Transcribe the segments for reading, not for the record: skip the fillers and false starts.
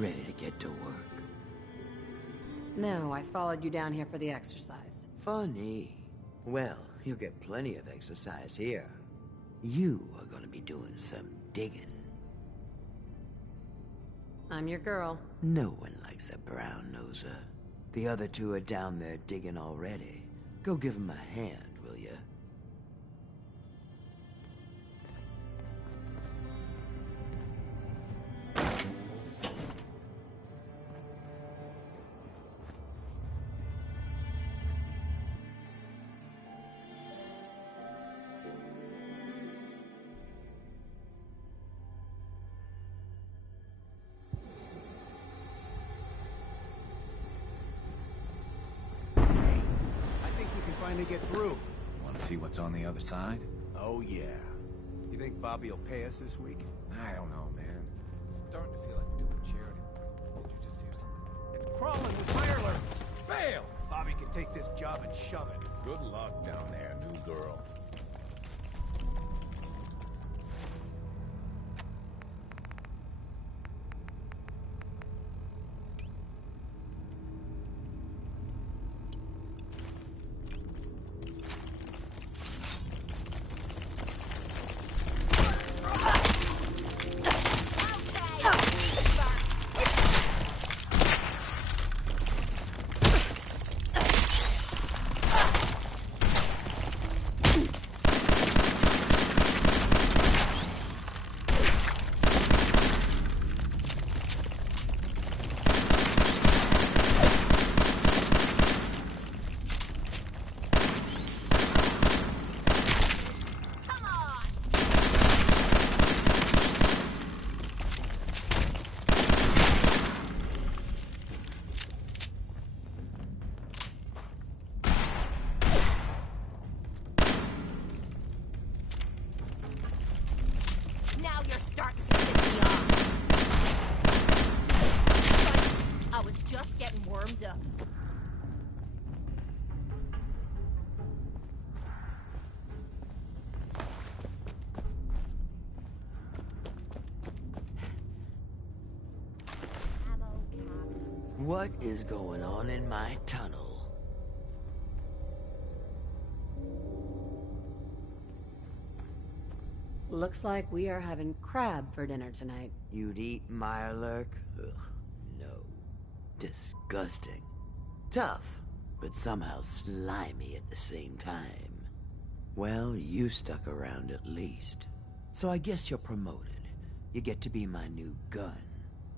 Ready to get to work? No, I followed you down here for the exercise. Funny. Well, you'll get plenty of exercise here. You are gonna be doing some digging. I'm your girl. No one likes a brown noser. The other two are down there digging already. Go give them a hand, will ya? To get through. Want to see what's on the other side? Oh, yeah. You think Bobby will pay us this week? I don't know, man. It's starting to feel like we're doing charity. Did you just hear something? It's crawling with firelets. Fail! Bobby can take this job and shove it. Good luck down there, new girl. What is going on in my tunnel? Looks like we are having crab for dinner tonight. You'd eat Mirelurk? Ugh, no. Disgusting. Tough, but somehow slimy at the same time. Well, you stuck around at least. So I guess you're promoted. You get to be my new gun.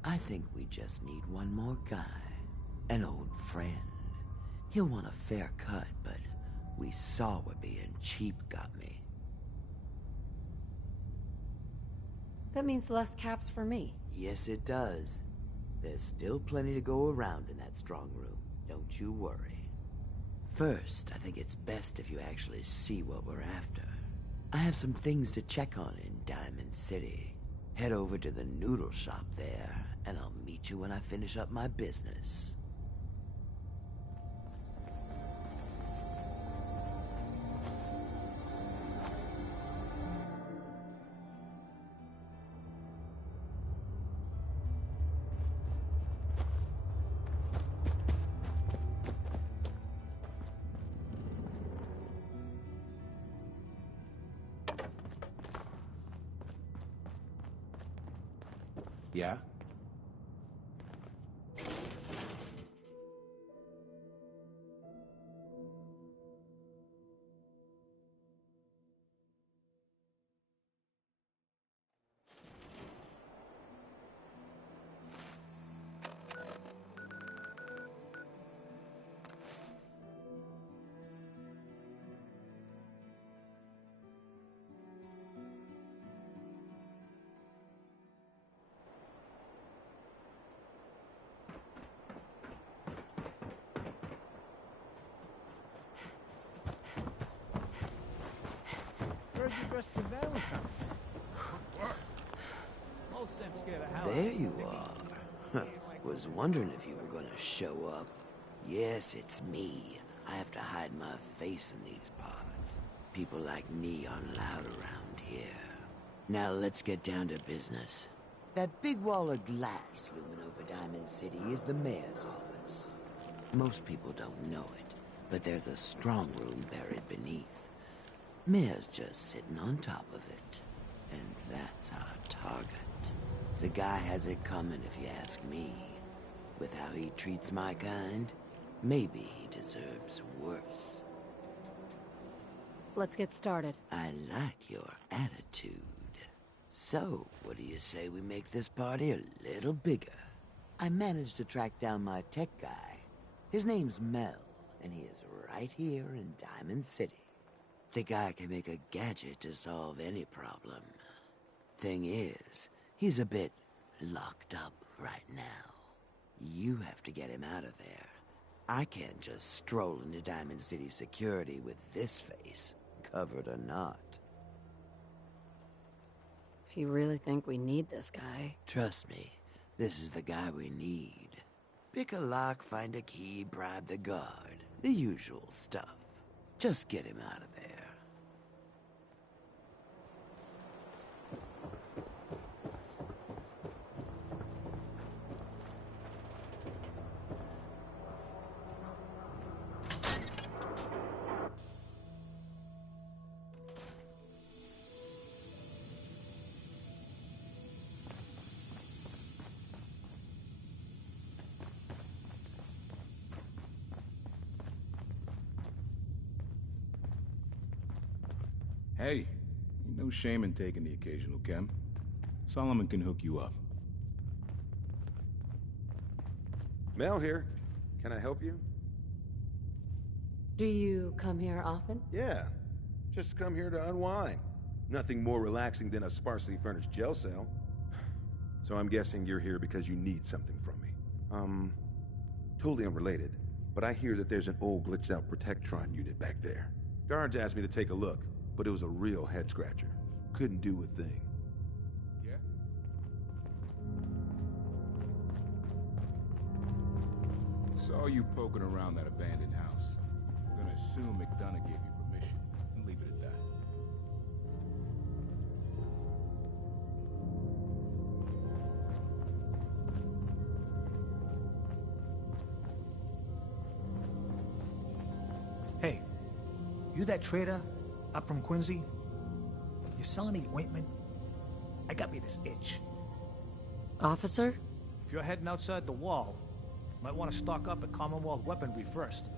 I think we just need one more guy. An old friend. He'll want a fair cut, but we saw what being cheap got me. That means less caps for me. Yes, it does. There's still plenty to go around in that strong room. Don't you worry. First, I think it's best if you actually see what we're after. I have some things to check on in Diamond City. Head over to the noodle shop there, and I'll meet you when I finish up my business. Yeah? Heard you dressed for Valentine's. All sense scared of Howard. There you are. Was wondering if you were gonna show up. Yes, it's me. I have to hide my face in these parts. People like me aren't allowed around here. Now let's get down to business. That big wall of glass looming over Diamond City is the mayor's office. Most people don't know it, but there's a strong room buried beneath. Mayor's just sitting on top of it. And that's our target. The guy has it coming, if you ask me. With how he treats my kind, maybe he deserves worse. Let's get started. I like your attitude. So, what do you say we make this party a little bigger? I managed to track down my tech guy. His name's Mel, and he is right here in Diamond City. The guy can make a gadget to solve any problem. Thing is, he's a bit locked up right now. You have to get him out of there. I can't just stroll into Diamond City security with this face, covered or not. If you really think we need this guy... Trust me, this is the guy we need. Pick a lock, find a key, bribe the guard. The usual stuff. Just get him out of there. Hey, no shame in taking the occasional chem. Solomon can hook you up. Mel here. Can I help you? Do you come here often? Yeah. Just come here to unwind. Nothing more relaxing than a sparsely furnished jail cell. So I'm guessing you're here because you need something from me. Totally unrelated, but I hear that there's an old glitched out Protectron unit back there. Guards asked me to take a look, but it was a real head-scratcher. Couldn't do a thing. Yeah? Saw you poking around that abandoned house. I'm gonna assume McDonough gave you permission, and leave it at that. Hey, you that trader up from Quincy? You selling any ointment? I got me this itch. Officer? If you're heading outside the wall, you might want to stock up at Commonwealth weaponry first.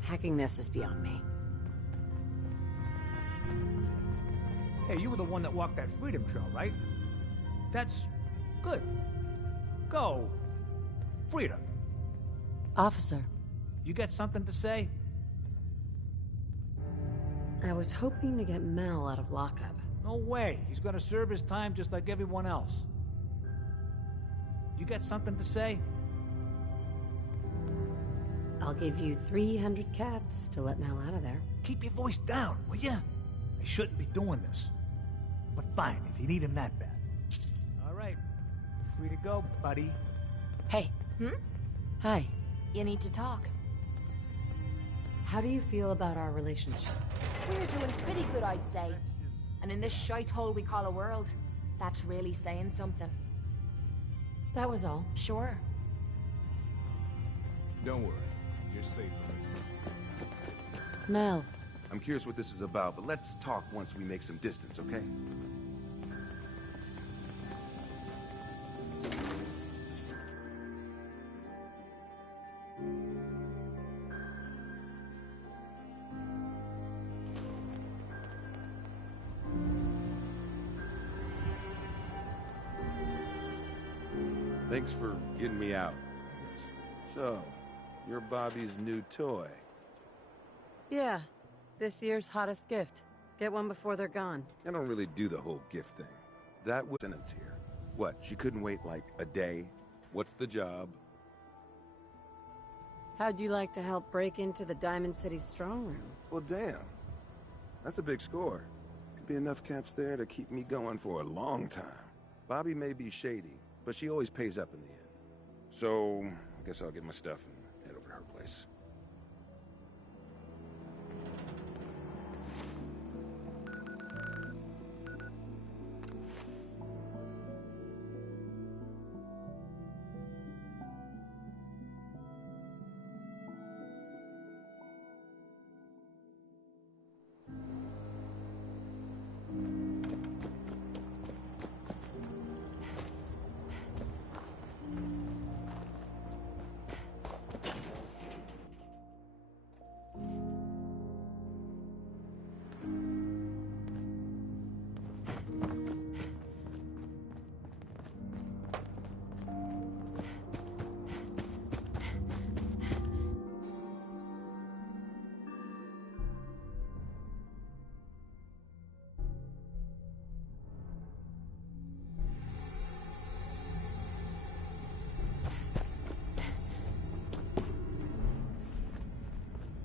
Hacking this is beyond me. Hey, you were the one that walked that freedom trail, right? That's good. Go. Freedom. Officer, You got something to say? I was hoping to get Mel out of lockup. No way. He's gonna serve his time just like everyone else. You got something to say? I'll give you 300 caps to let Mel out of there. Keep your voice down, will ya? I shouldn't be doing this. But fine, if you need him that bad. All right. Free to go, buddy. Hey, Hi. you need to talk. How do you feel about our relationship? We're doing pretty good, I'd say. And in this shite hole we call a world, that's really saying something. That was all. Sure. Don't worry, you're safe in the sense. Mel, I'm curious what this is about, but let's talk once we make some distance, okay? Thanks for getting me out, I guess. So, you're Bobby's new toy. yeah. This year's hottest gift. Get one before they're gone. I don't really do the whole gift thing. That was sentence here. What, she couldn't wait like a day? What's the job? How'd you like to help break into the Diamond City strong room? Well, damn. That's a big score. Could be enough caps there to keep me going for a long time. Bobby may be shady, but she always pays up in the end. So, I guess I'll get my stuff and head over to her place.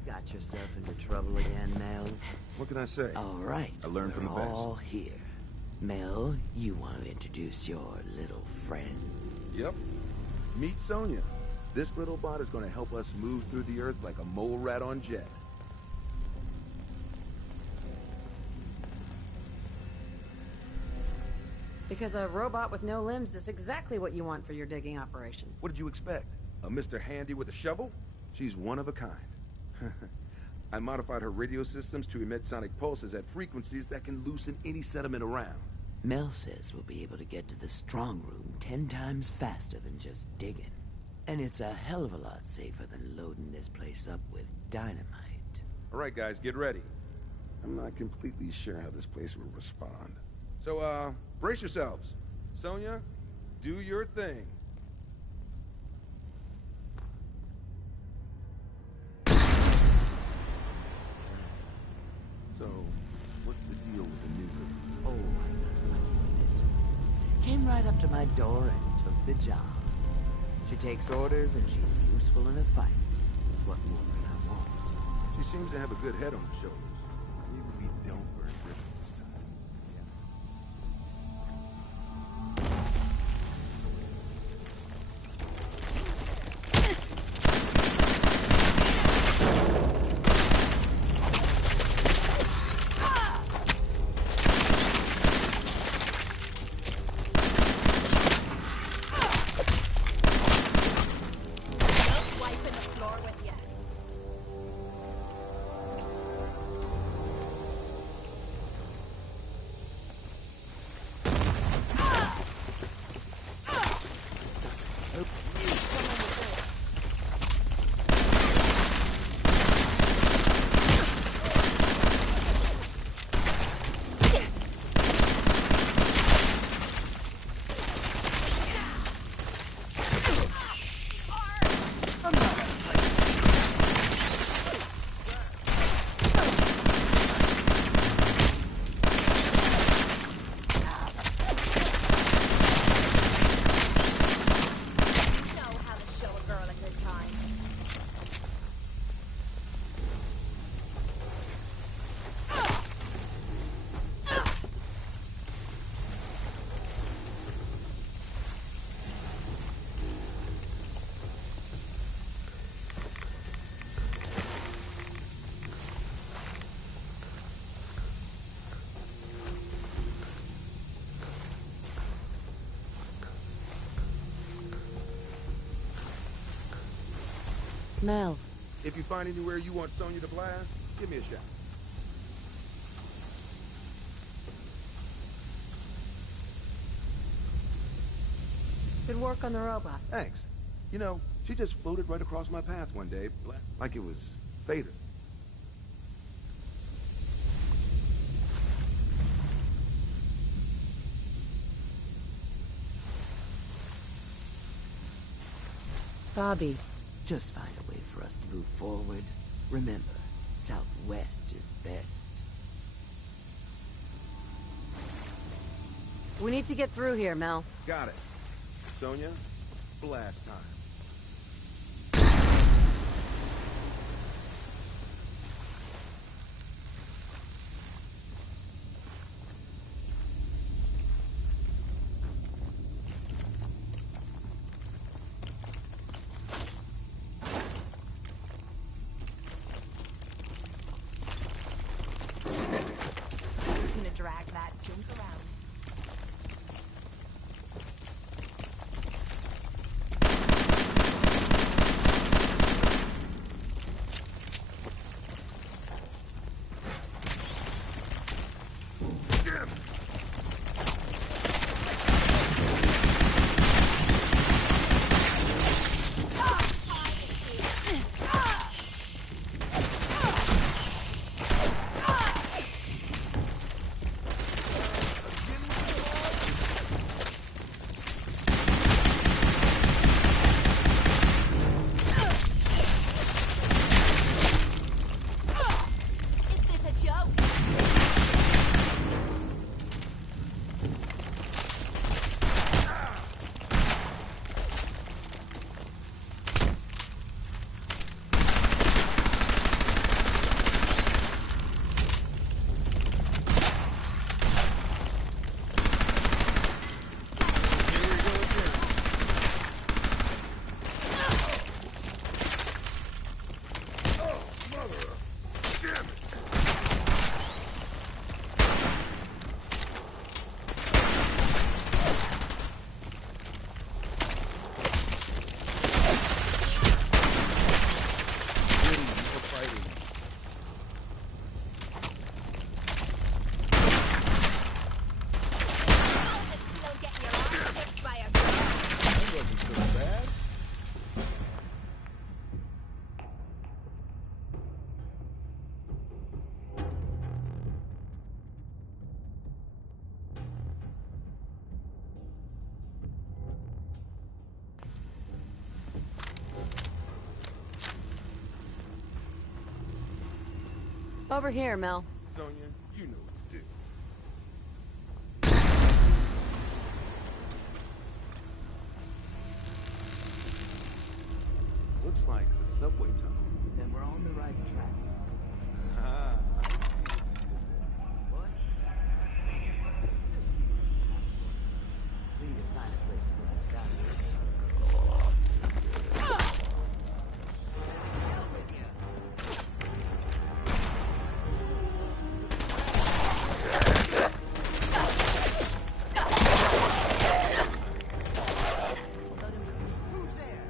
Got yourself into trouble again, Mel? What can I say? All right. I learned from the we're best. all here. Mel, you want to introduce your little friend? Yep. Meet Sonya. This little bot is going to help us move through the earth like a mole rat on jet. Because a robot with no limbs is exactly what you want for your digging operation. What did you expect? A Mr. Handy with a shovel? She's one of a kind. I modified her radio systems to emit sonic pulses at frequencies that can loosen any sediment around. Mel says we'll be able to get to the strong room 10 times faster than just digging. And it's a hell of a lot safer than loading this place up with dynamite. All right, guys, get ready. I'm not completely sure how this place will respond. So, brace yourselves. Sonya, do your thing. So, what's the deal with the new girl? Oh, I got lucky on this one. Came right up to my door and took the job. She takes orders and she's useful in a fight. What more could I want? She seems to have a good head on her shoulders. Maybe we don't burn bridges this time. Wiping the floor with you. Know how to show a girl a good time. Mel, If you find anywhere you want Sonya to blast, give me a shout. good work on the robot. Thanks. You know, she just floated right across my path one day, like it was fated. Bobby, Just find a way for us to move forward. Remember, Southwest is best. we need to get through here, Mel. Got it. Sonya, blast time. Over here, Mel. Sonya, you know what to do. Looks like the subway tunnel. Then we're on the right track. Ah, I see what you did there. What? Just keep things out, boys. We need to find a place to blast out of here. Hell with you! Who's there?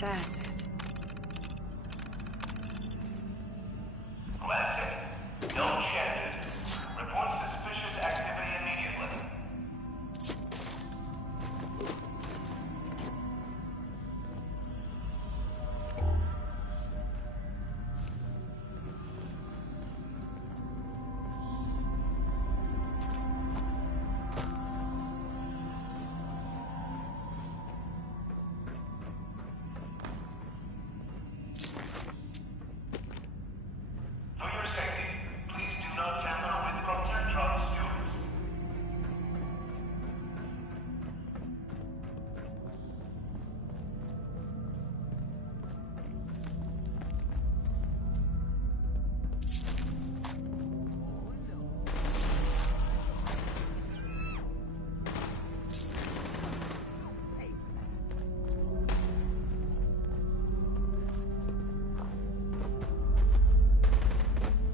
That's it. That's it. Don't chance it. Report suspicious activity immediately. For your safety, please do not tamper with Protectron stewards.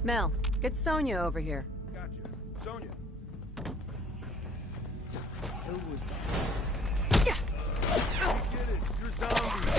Mel, get Sonya over here. Gotcha. Sonya. Who was that? You did it. You're zombies.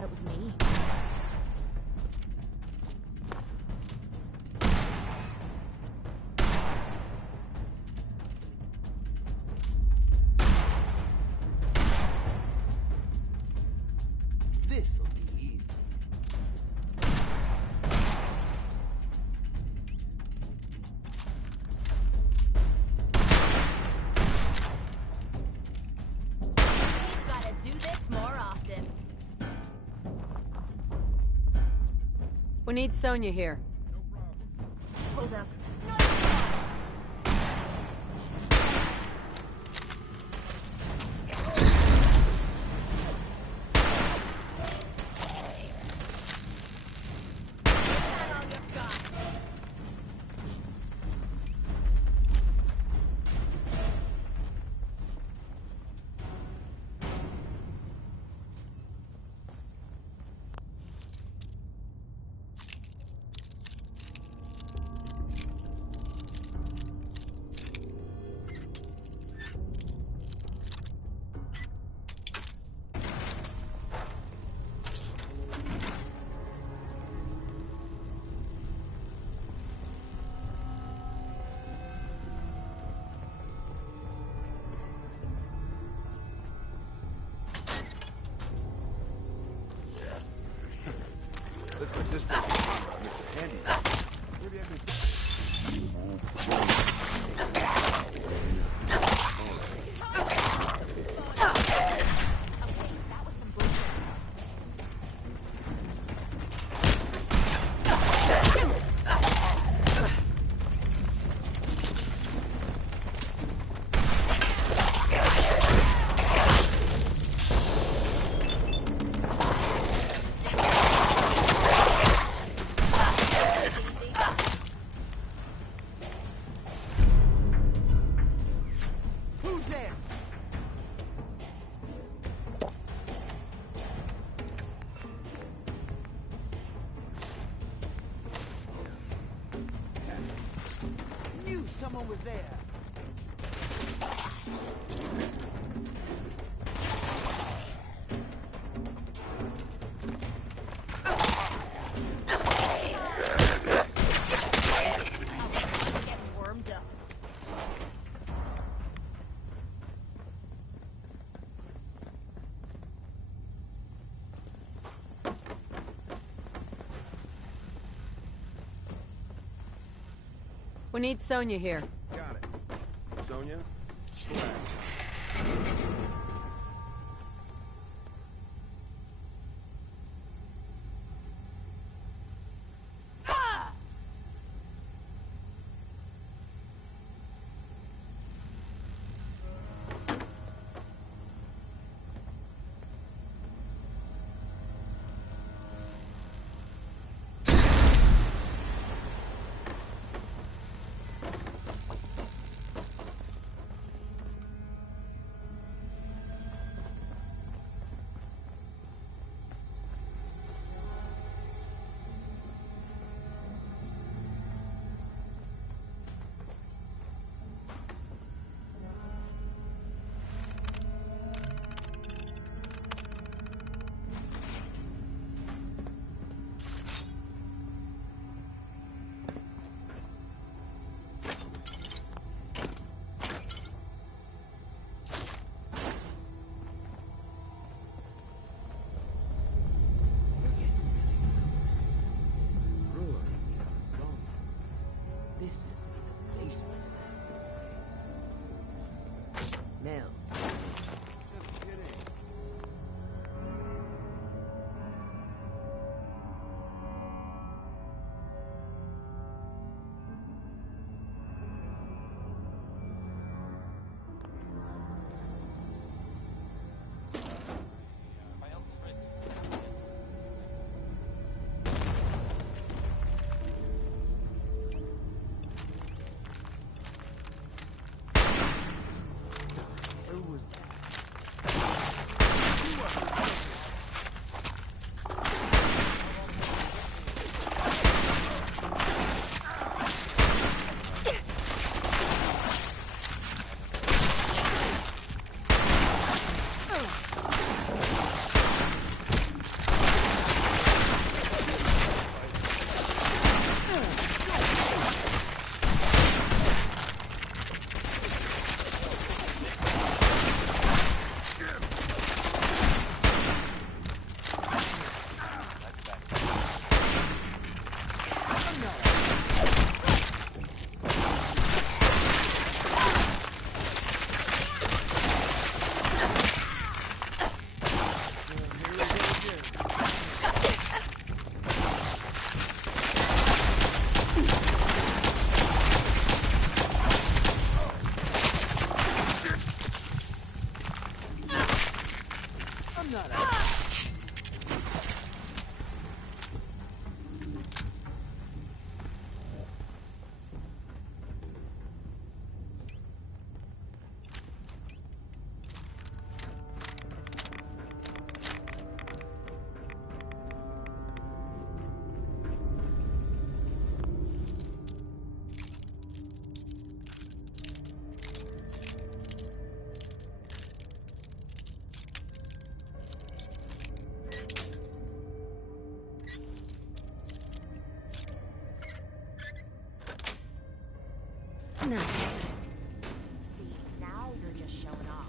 thought it was me. This'll be easy. Gotta do this more often. We need Sonya here. Hold up. Looks like this place is run by Mr. Handy. Maybe I can... Okay, that was some bullshit. Who's there? Knew someone was there. I'm getting warmed up. We need Sonya here. Got it. Sonya? Nice. See, now you're just showing off.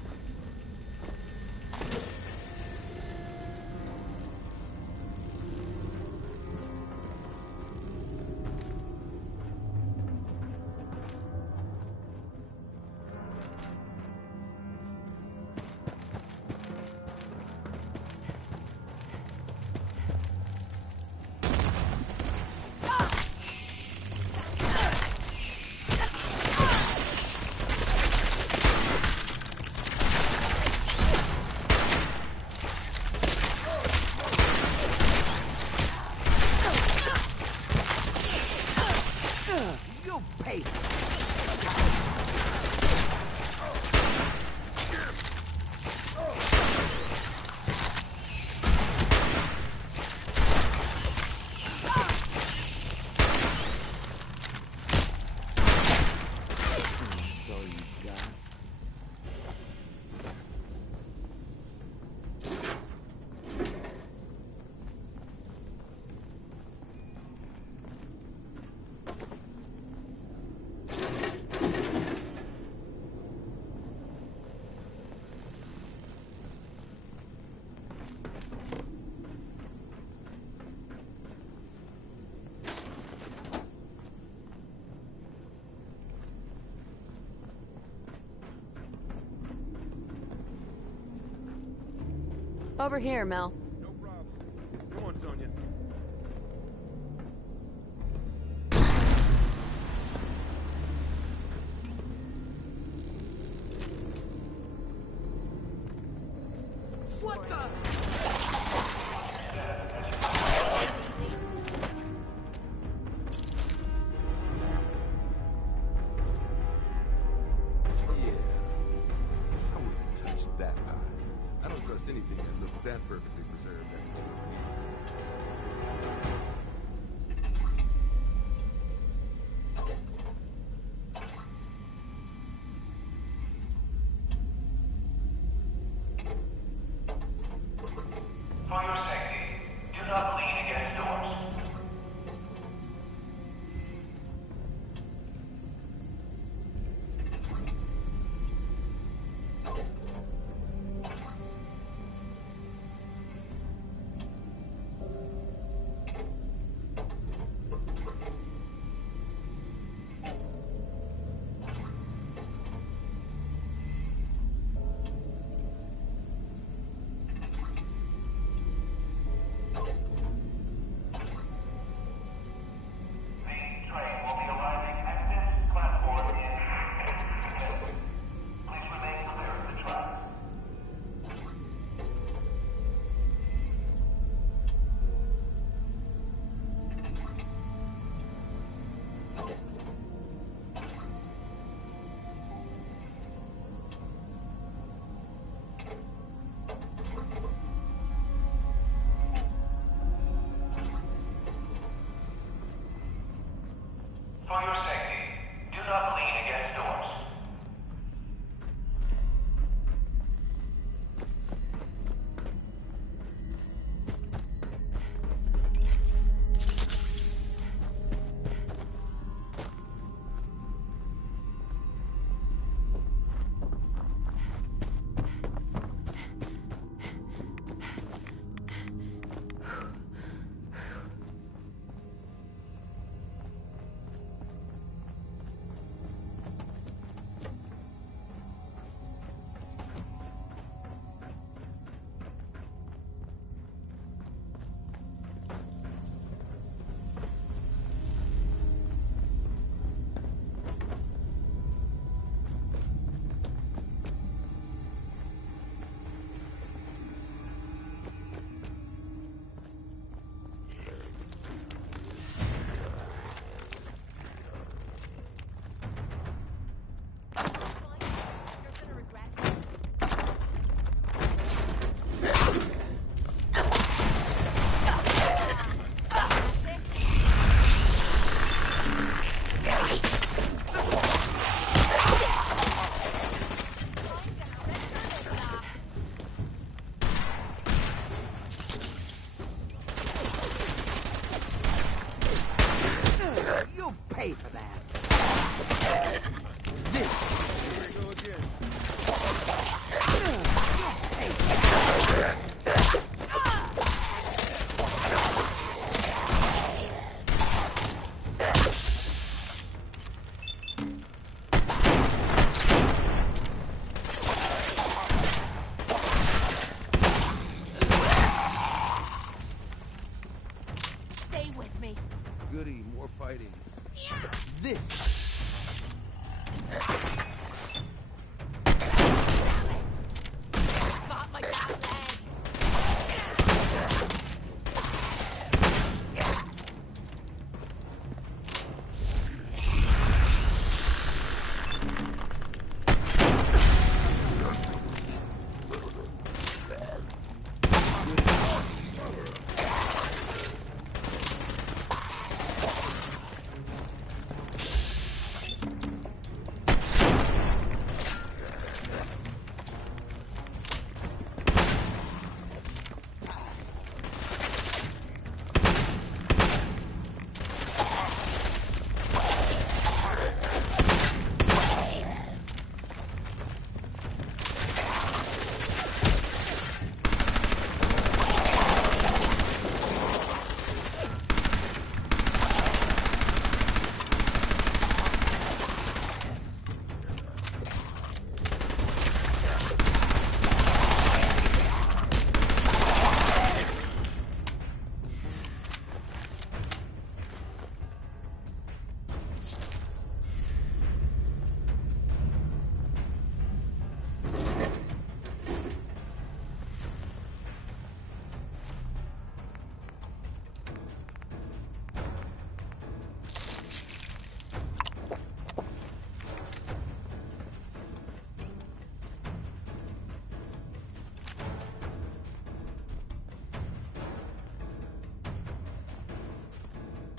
You'll pay. That's all you got? Over here, Mel. No problem. Come on, Sonya. What the? Yeah. I wouldn't touch that eye. I don't trust anything that looks that perfectly preserved after 2 years. For your safety, do not lean against doors. goody, more fighting. This. Got my back leg.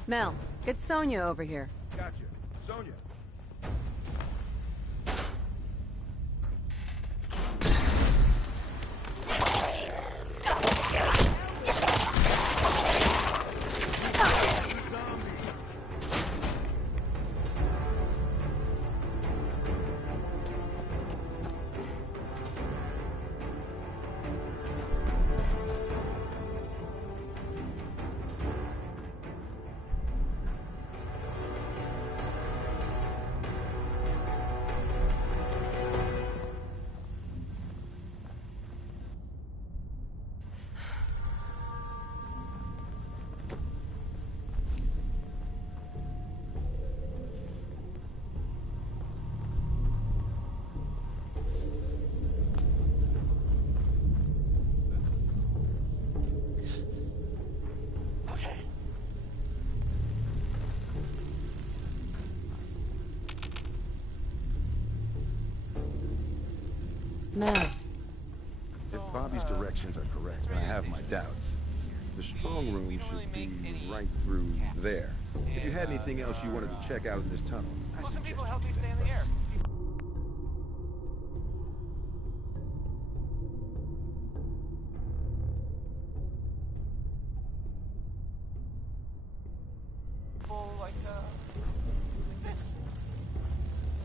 Mel, get Sonya over here. Gotcha. Sonya. Mel. If Bobby's directions are correct, and I have my doubts, the strong room should be right through there. If you had anything else you wanted to check out in this tunnel, I suggest you help you do stay that in the air. first. Like this.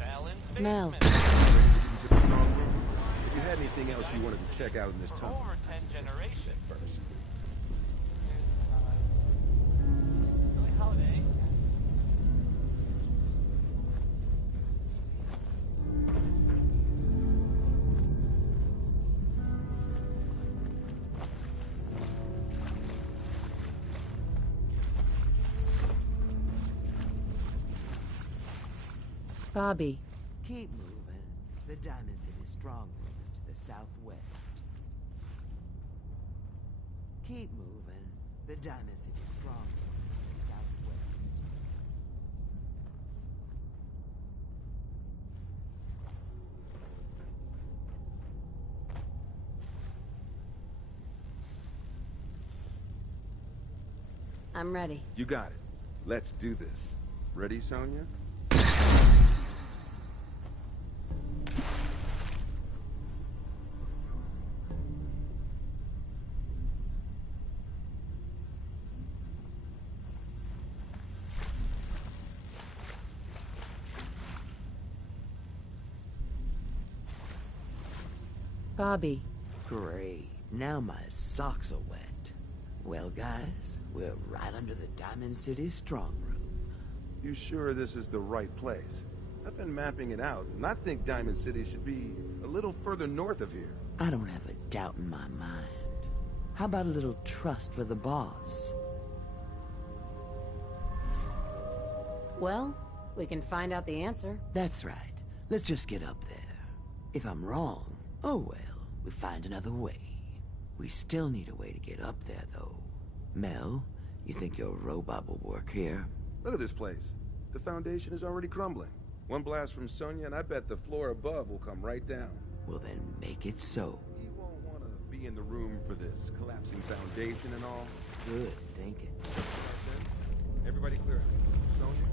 Alan's Mel. basement. Into the strong room. If you had anything else you wanted to check out in this For tunnel, over 10 generations. first. Billie Holiday. Bobby. Keep moving. The Diamond City strong room is to the southwest. Keep moving. The Diamond City strong room is to the southwest. I'm ready. You got it. Let's do this. Ready, Sonya? Bobby. Great. Now my socks are wet. Well, guys, we're right under the Diamond City strong room. You sure this is the right place? I've been mapping it out, and I think Diamond City should be a little further north of here. I don't have a doubt in my mind. How about a little trust for the boss? Well, we can find out the answer. That's right. Let's just get up there. If I'm wrong, oh well, we find another way. We still need a way to get up there, though. Mel, you think your robot will work here? Look at this place. The foundation is already crumbling. One blast from Sonya, and I bet the floor above will come right down. Well, then make it so. You won't want to be in the room for this collapsing foundation and all. Good thinking. Everybody clear out. Sonya,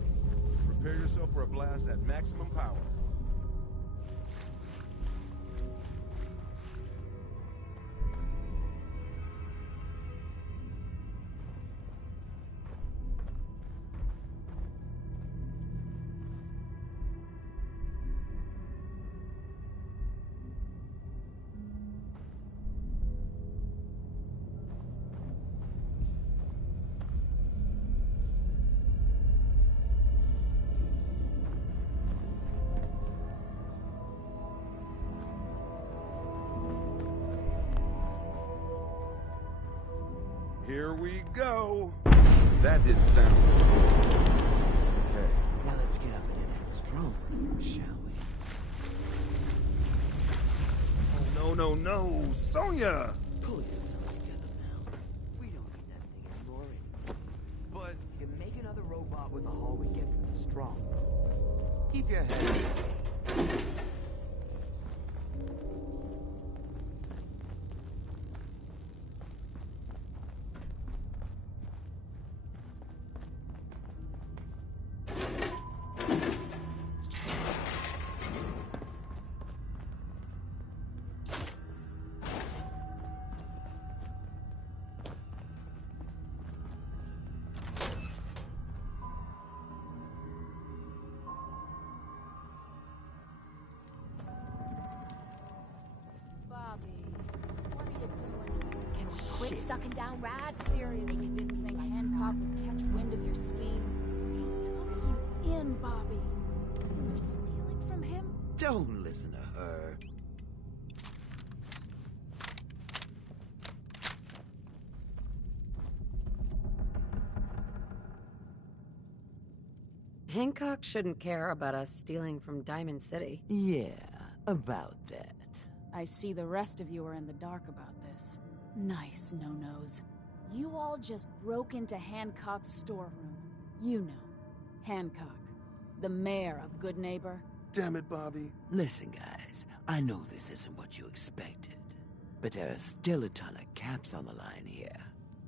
prepare yourself for a blast at maximum power. Here we go. That didn't sound good. Okay. Now let's get up into that strong room, shall we? Oh, no, Sonya! Pull yourself together, Mel. We don't need that thing anymore. But you can make another robot with the haul we get from the strong room. Keep your head up. Quit sucking down rad. Seriously, didn't think Hancock would catch wind of your scheme. He took you in, Bobby. And you're stealing from him? Don't listen to her. Hancock shouldn't care about us stealing from Diamond City. Yeah, about that. I see the rest of you are in the dark about this. Nice, no-nos. You all just broke into Hancock's storeroom. You know, Hancock, the mayor of Good Neighbor. Damn it, Bobby. Listen, guys, I know this isn't what you expected, but there are still a ton of caps on the line here.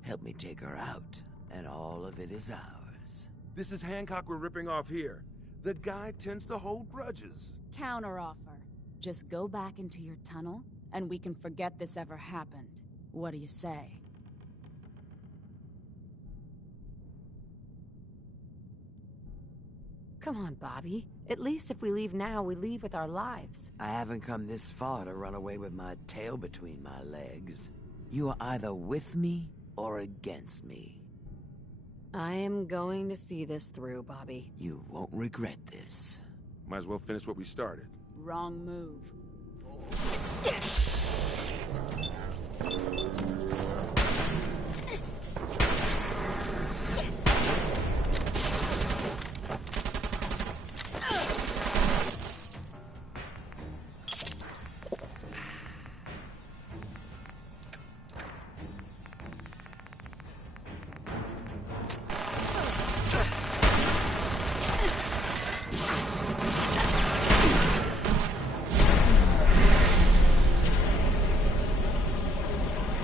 Help me take her out, and all of it is ours. This is Hancock we're ripping off here. The guy tends to hold grudges. Counteroffer. Just go back into your tunnel, and we can forget this ever happened. What do you say? Come on, Bobby. At least if we leave now, we leave with our lives. I haven't come this far to run away with my tail between my legs. You are either with me or against me. I am going to see this through, Bobby. You won't regret this. Might as well finish what we started. Wrong move.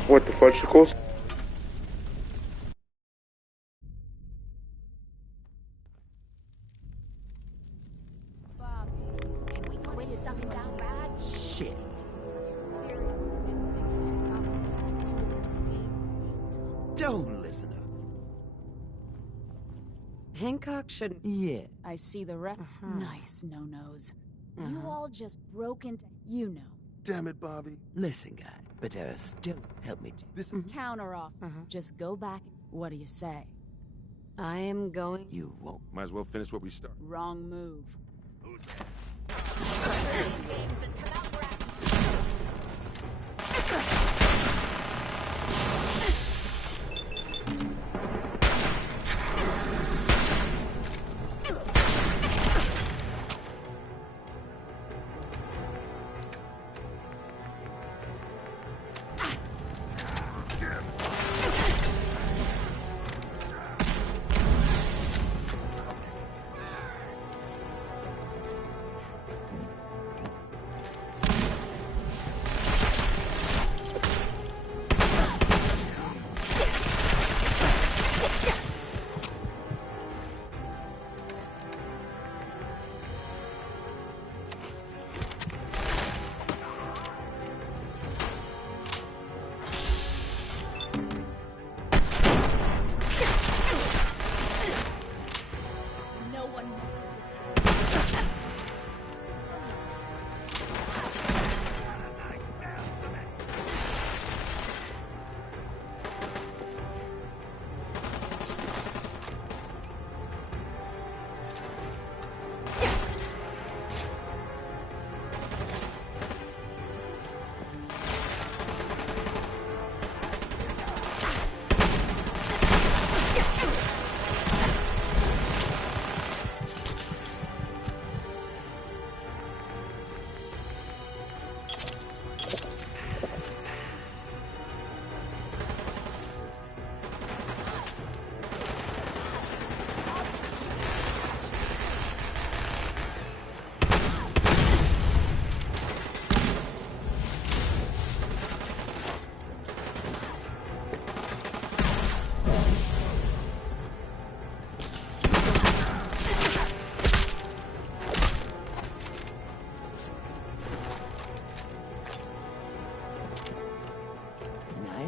What the fudgicles? Bobby, can we quit sucking down rats? Shit. You seriously didn't think Hancock would catch wind of your scheme? Don't listen to her. Hancock shouldn't... Yeah. I see the rest. Nice, no-nos. You all just broke into... You know. Damn it, Bobby. Listen, guy, but there are still... Help me. This Counteroffer. Just go back. What do you say? I am going... You won't. Might as well finish what we started. Wrong move.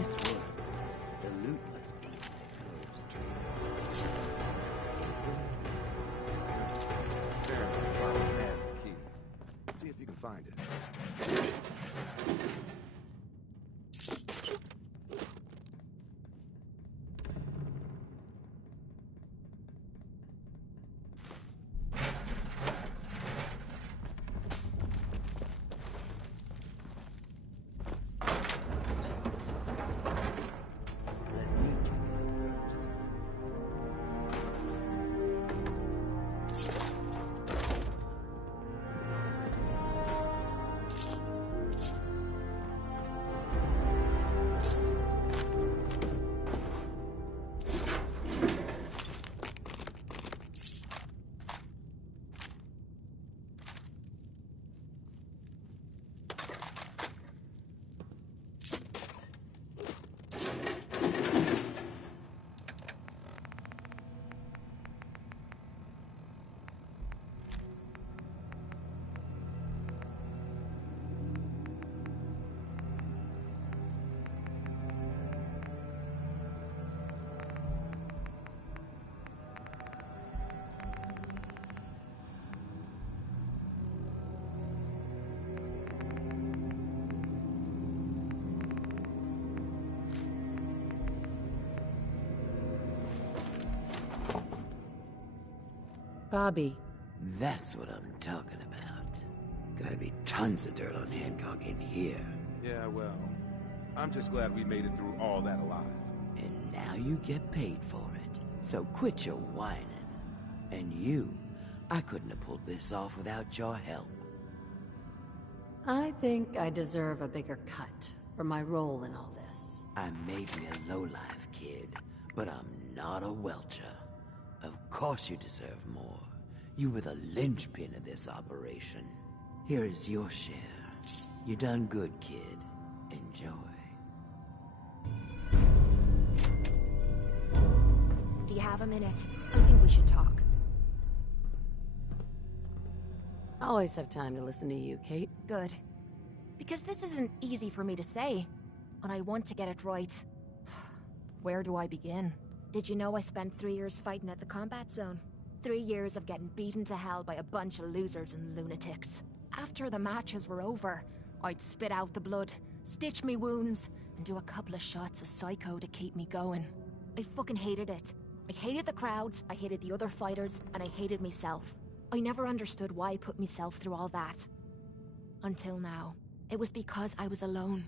Nice work. The loot must be in that closed tree. Fair enough. Follow man the key. See if you can find it. Let me check it out first. Bobby. That's what I'm talking about. Gotta be tons of dirt on Hancock in here. Yeah, well, I'm just glad we made it through all that alive. And now you get paid for it. So quit your whining. And you, I couldn't have pulled this off without your help. I think I deserve a bigger cut for my role in all this. I may be a lowlife kid, but I'm not a welcher. Of course you deserve more. You were the linchpin of this operation. Here is your share. You done good, kid. Enjoy. Do you have a minute? I think we should talk. I always have time to listen to you, Kate. Good. Because this isn't easy for me to say, and I want to get it right. Where do I begin? Did you know I spent 3 years fighting at the combat zone? 3 years of getting beaten to hell by a bunch of losers and lunatics. After the matches were over, I'd spit out the blood, stitch me wounds, and do a couple of shots of Psycho to keep me going. I fucking hated it. I hated the crowds, I hated the other fighters, and I hated myself. I never understood why I put myself through all that. Until now. It was because I was alone.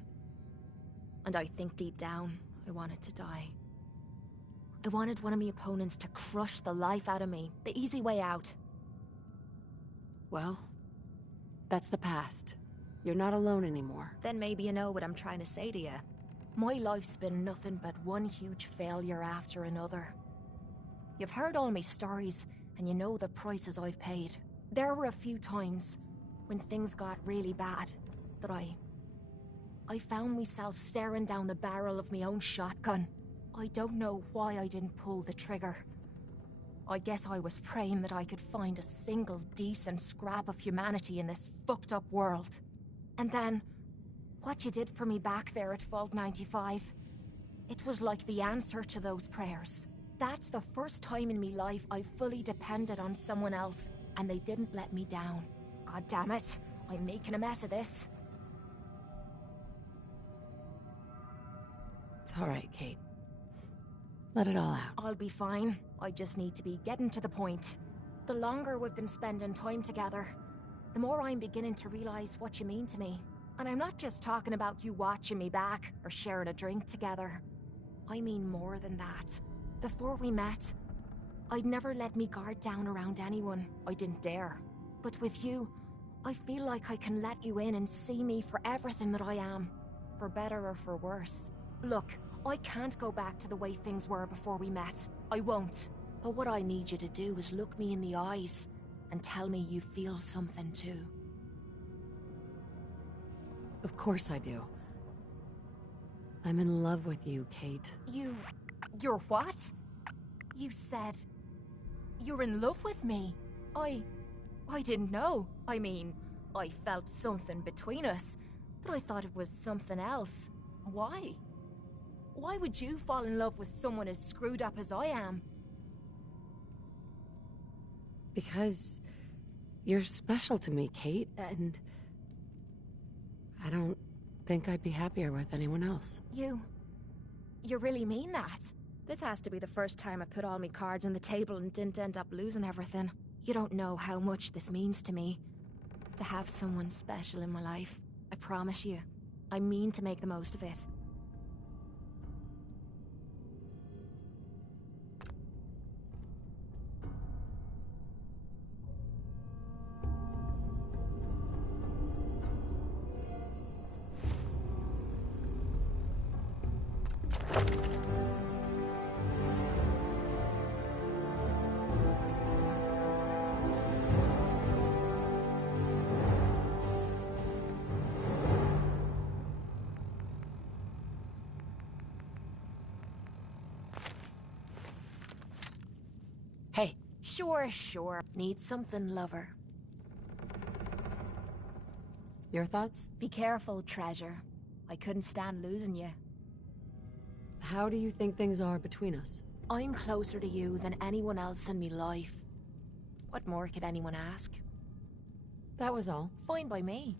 And I think deep down, I wanted to die. I wanted one of my opponents to crush the life out of me, the easy way out. Well, that's the past. You're not alone anymore. Then maybe you know what I'm trying to say to you. My life's been nothing but one huge failure after another. You've heard all my stories, and you know the prices I've paid. There were a few times, when things got really bad, that I found myself staring down the barrel of my own shotgun. I don't know why I didn't pull the trigger. I guess I was praying that I could find a single decent scrap of humanity in this fucked up world. And then, what you did for me back there at Vault 95, it was like the answer to those prayers. That's the first time in me life I fully depended on someone else, and they didn't let me down. God damn it, I'm making a mess of this. It's all right, Kate. Let it all out. I'll be fine. I just need to be getting to the point. The longer we've been spending time together, the more I'm beginning to realize what you mean to me. And I'm not just talking about you watching me back or sharing a drink together. I mean more than that. Before we met, I'd never let me guard down around anyone. I didn't dare. But with you, I feel like I can let you in and see me for everything that I am. For better or for worse. Look, I can't go back to the way things were before we met. I won't. But what I need you to do is look me in the eyes and tell me you feel something too. Of course I do. I'm in love with you, Kate. You're what? You said... you're in love with me. I didn't know. I mean, I felt something between us, but I thought it was something else. Why? Why would you fall in love with someone as screwed up as I am? Because you're special to me, Kate, and I don't think I'd be happier with anyone else. You really mean that? This has to be the first time I put all my cards on the table and didn't end up losing everything. You don't know how much this means to me. To have someone special in my life. I promise you. I mean to make the most of it. Hey. Sure. Need something, lover. Your thoughts? Be careful, treasure. I couldn't stand losing you. How do you think things are between us? I'm closer to you than anyone else in me life. What more could anyone ask? That was all. Fine by me.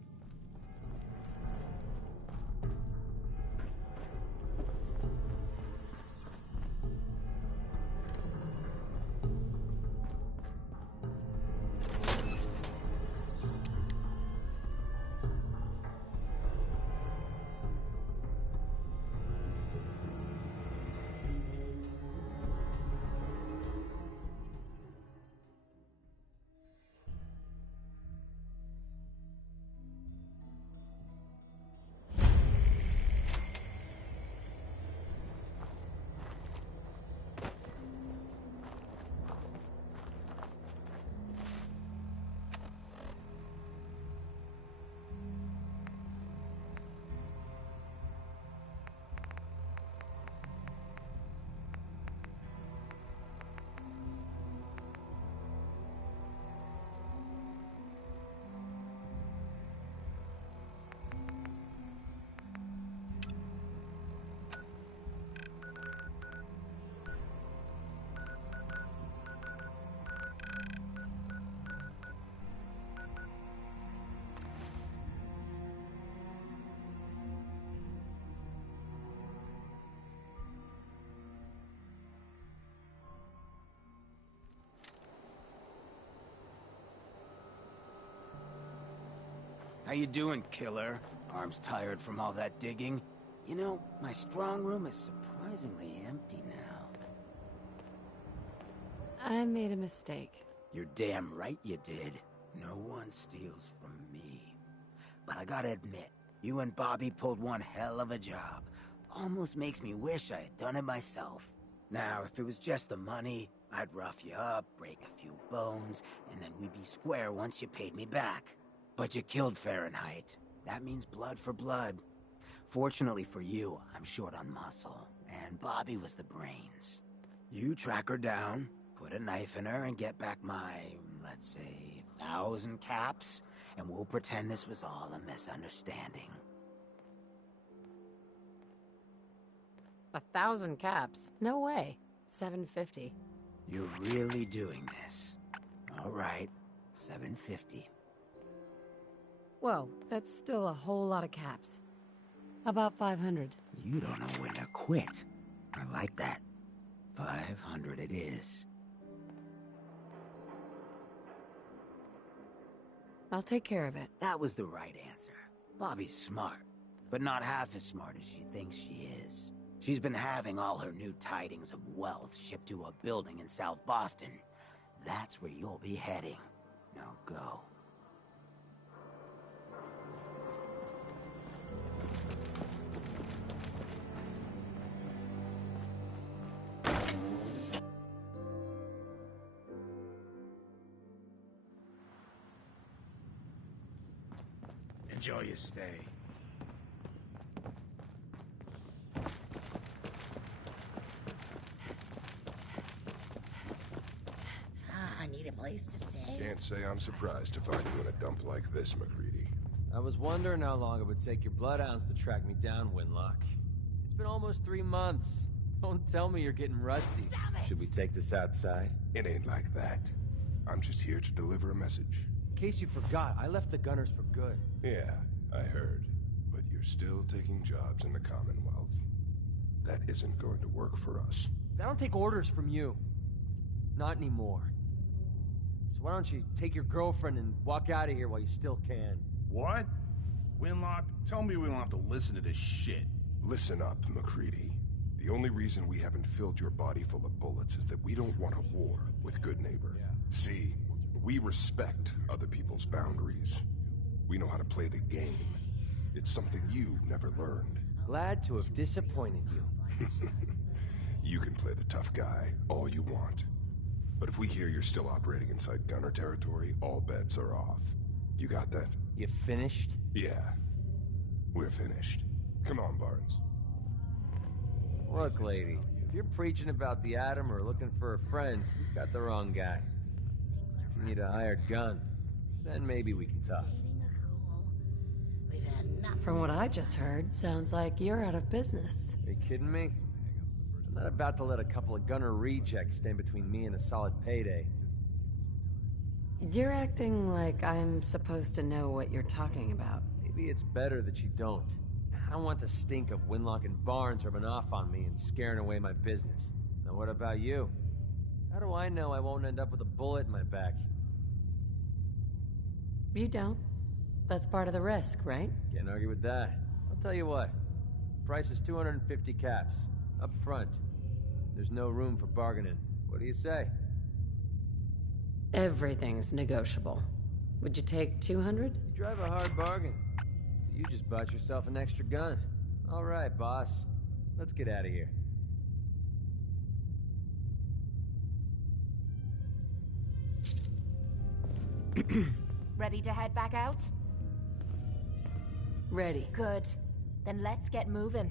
How you doing, killer? Arms tired from all that digging? You know, my strong room is surprisingly empty now. I made a mistake. You're damn right you did. No one steals from me. But I gotta admit, you and Bobby pulled one hell of a job. Almost makes me wish I had done it myself. Now, if it was just the money, I'd rough you up, break a few bones, and then we'd be square once you paid me back. But you killed Fahrenheit. That means blood for blood. Fortunately for you, I'm short on muscle, and Bobby was the brains. You track her down, put a knife in her, and get back my, let's say, 1,000 caps, and we'll pretend this was all a misunderstanding. 1,000 caps? No way. 750. You're really doing this. All right, 750. Whoa, that's still a whole lot of caps. About 500. You don't know when to quit. I like that. 500 it is. I'll take care of it. That was the right answer. Bobby's smart, but not half as smart as she thinks she is. She's been having all her new tidings of wealth shipped to a building in South Boston. That's where you'll be heading. Now go. Enjoy your stay. I need a place to stay. Can't say I'm surprised to find you in a dump like this, MacReady. I was wondering how long it would take your bloodhounds to track me down, Winlock. It's been almost 3 months. Don't tell me you're getting rusty. Should we take this outside? It ain't like that. I'm just here to deliver a message. In case you forgot, I left the Gunners for good. Yeah, I heard. But you're still taking jobs in the Commonwealth. That isn't going to work for us. I don't take orders from you. Not anymore. So why don't you take your girlfriend and walk out of here while you still can? What? Winlock, tell me we don't have to listen to this shit. Listen up, MacReady. The only reason we haven't filled your body full of bullets is that we don't want a war with Good Neighbor. Yeah. See, we respect other people's boundaries. We know how to play the game. It's something you never learned. Glad to have disappointed you. You can play the tough guy all you want. But if we hear you're still operating inside Gunner territory, all bets are off. You got that? You finished? Yeah. We're finished. Come on, Barnes. Look, lady, if you're preaching about the Atom or looking for a friend, you've got the wrong guy. If you need a hired gun, then maybe we can talk. From what I just heard, sounds like you're out of business. Are you kidding me? I'm not about to let a couple of Gunner rejects stand between me and a solid payday. You're acting like I'm supposed to know what you're talking about. Maybe it's better that you don't. I don't want the stink of Winlock and Barnes rubbing off on me and scaring away my business. Now what about you? How do I know I won't end up with a bullet in my back? You don't. That's part of the risk, right? Can't argue with that. I'll tell you what. Price is 250 caps. Up front. There's no room for bargaining. What do you say? Everything's negotiable. Would you take 200? You drive a hard bargain. You just bought yourself an extra gun. All right, boss. Let's get out of here. Ready to head back out? Ready. Good. Then let's get moving.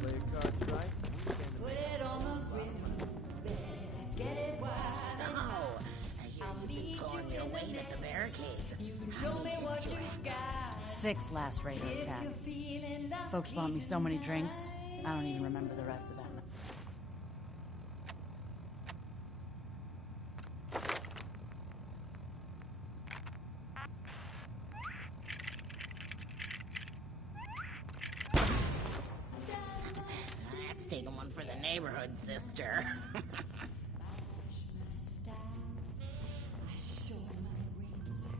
Play your cards right. Put it on the grid. Better get it wide. So, I hear you've been pulling your weight at the barricade. You can show me what you got. 6 last raider attack. Folks bought me so many drinks, I don't even remember the rest of that. That's taking one for the neighborhood, sister.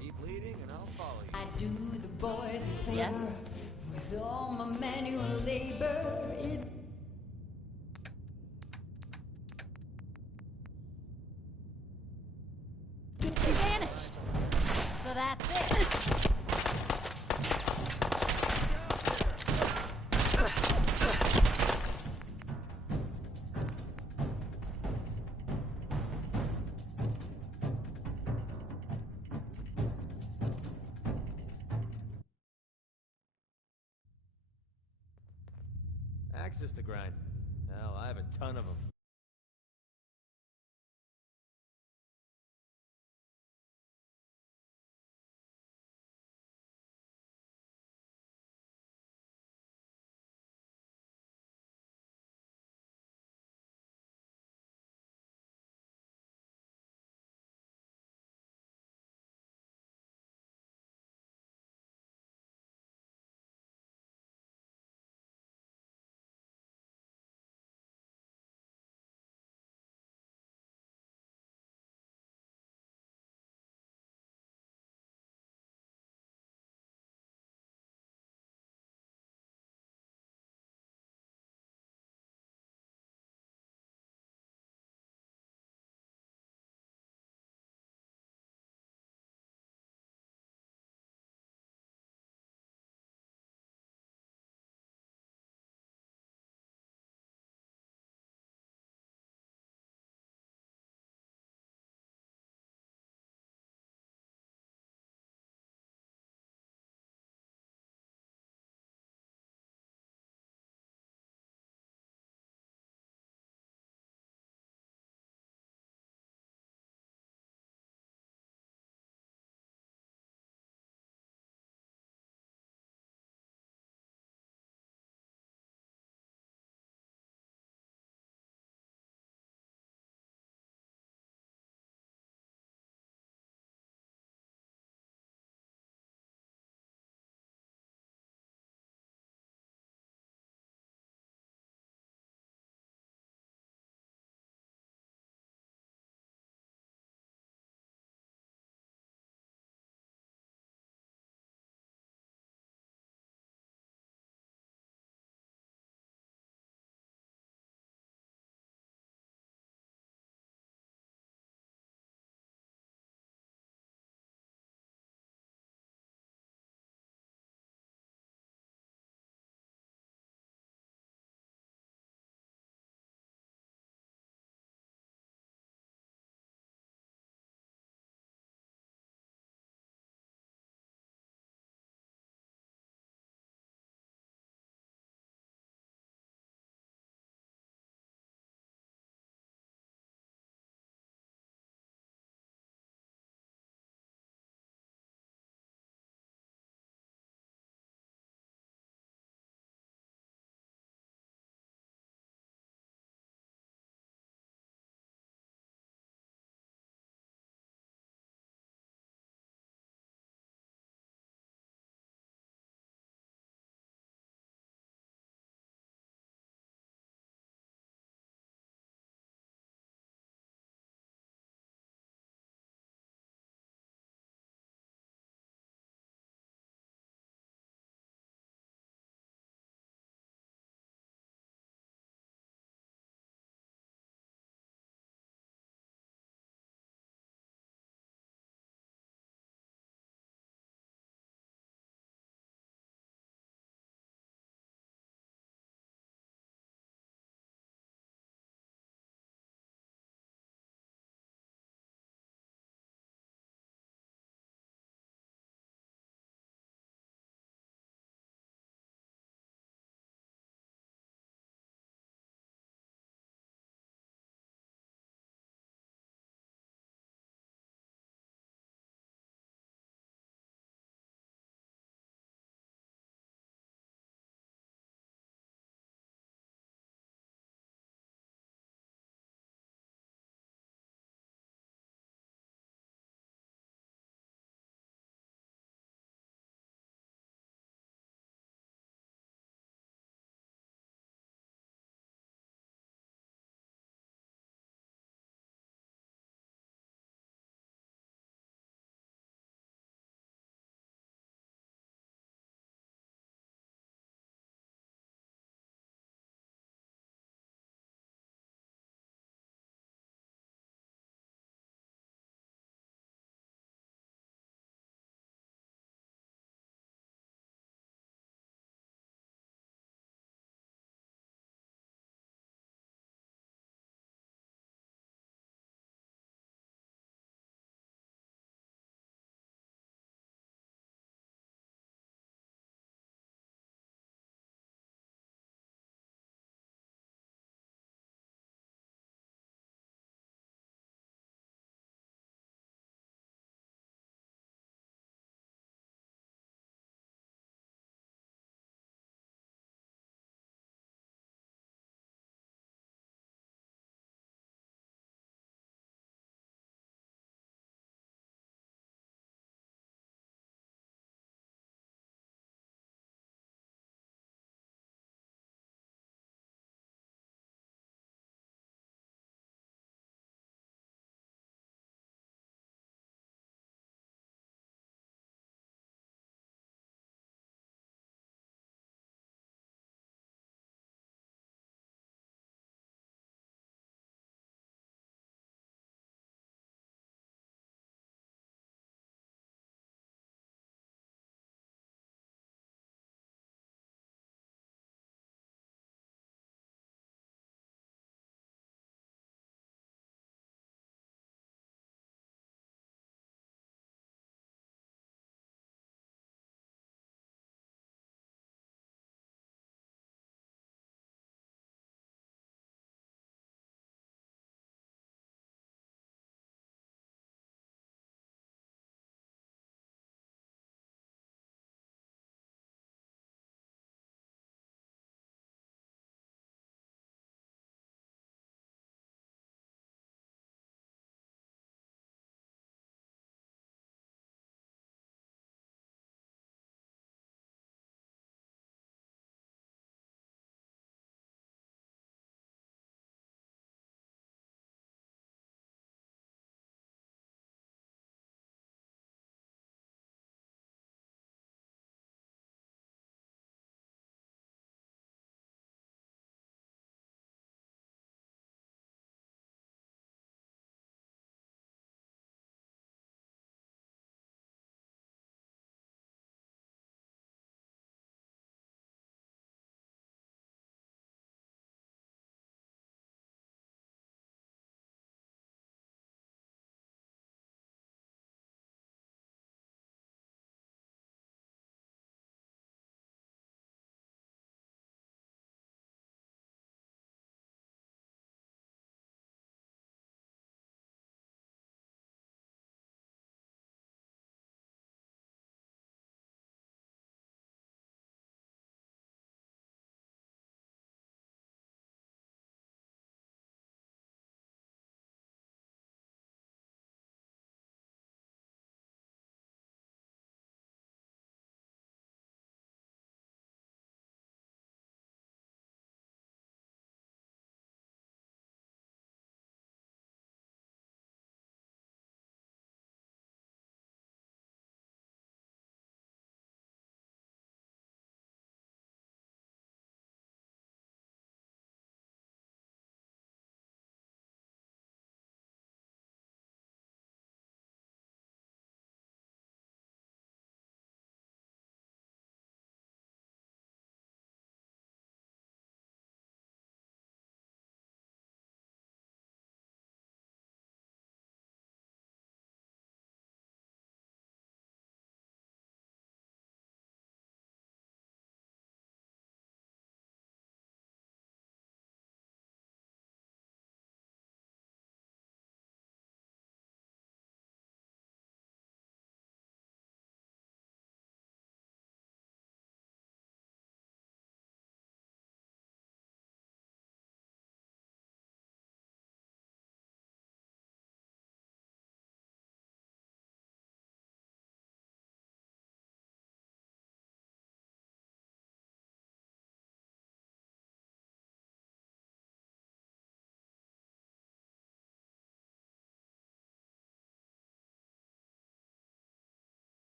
Keep leading and I'll follow you. I do the boys a favor. Yes? With all my manual labor. It's She vanished! So that's it! Axes to grind. Hell, I have a ton of them.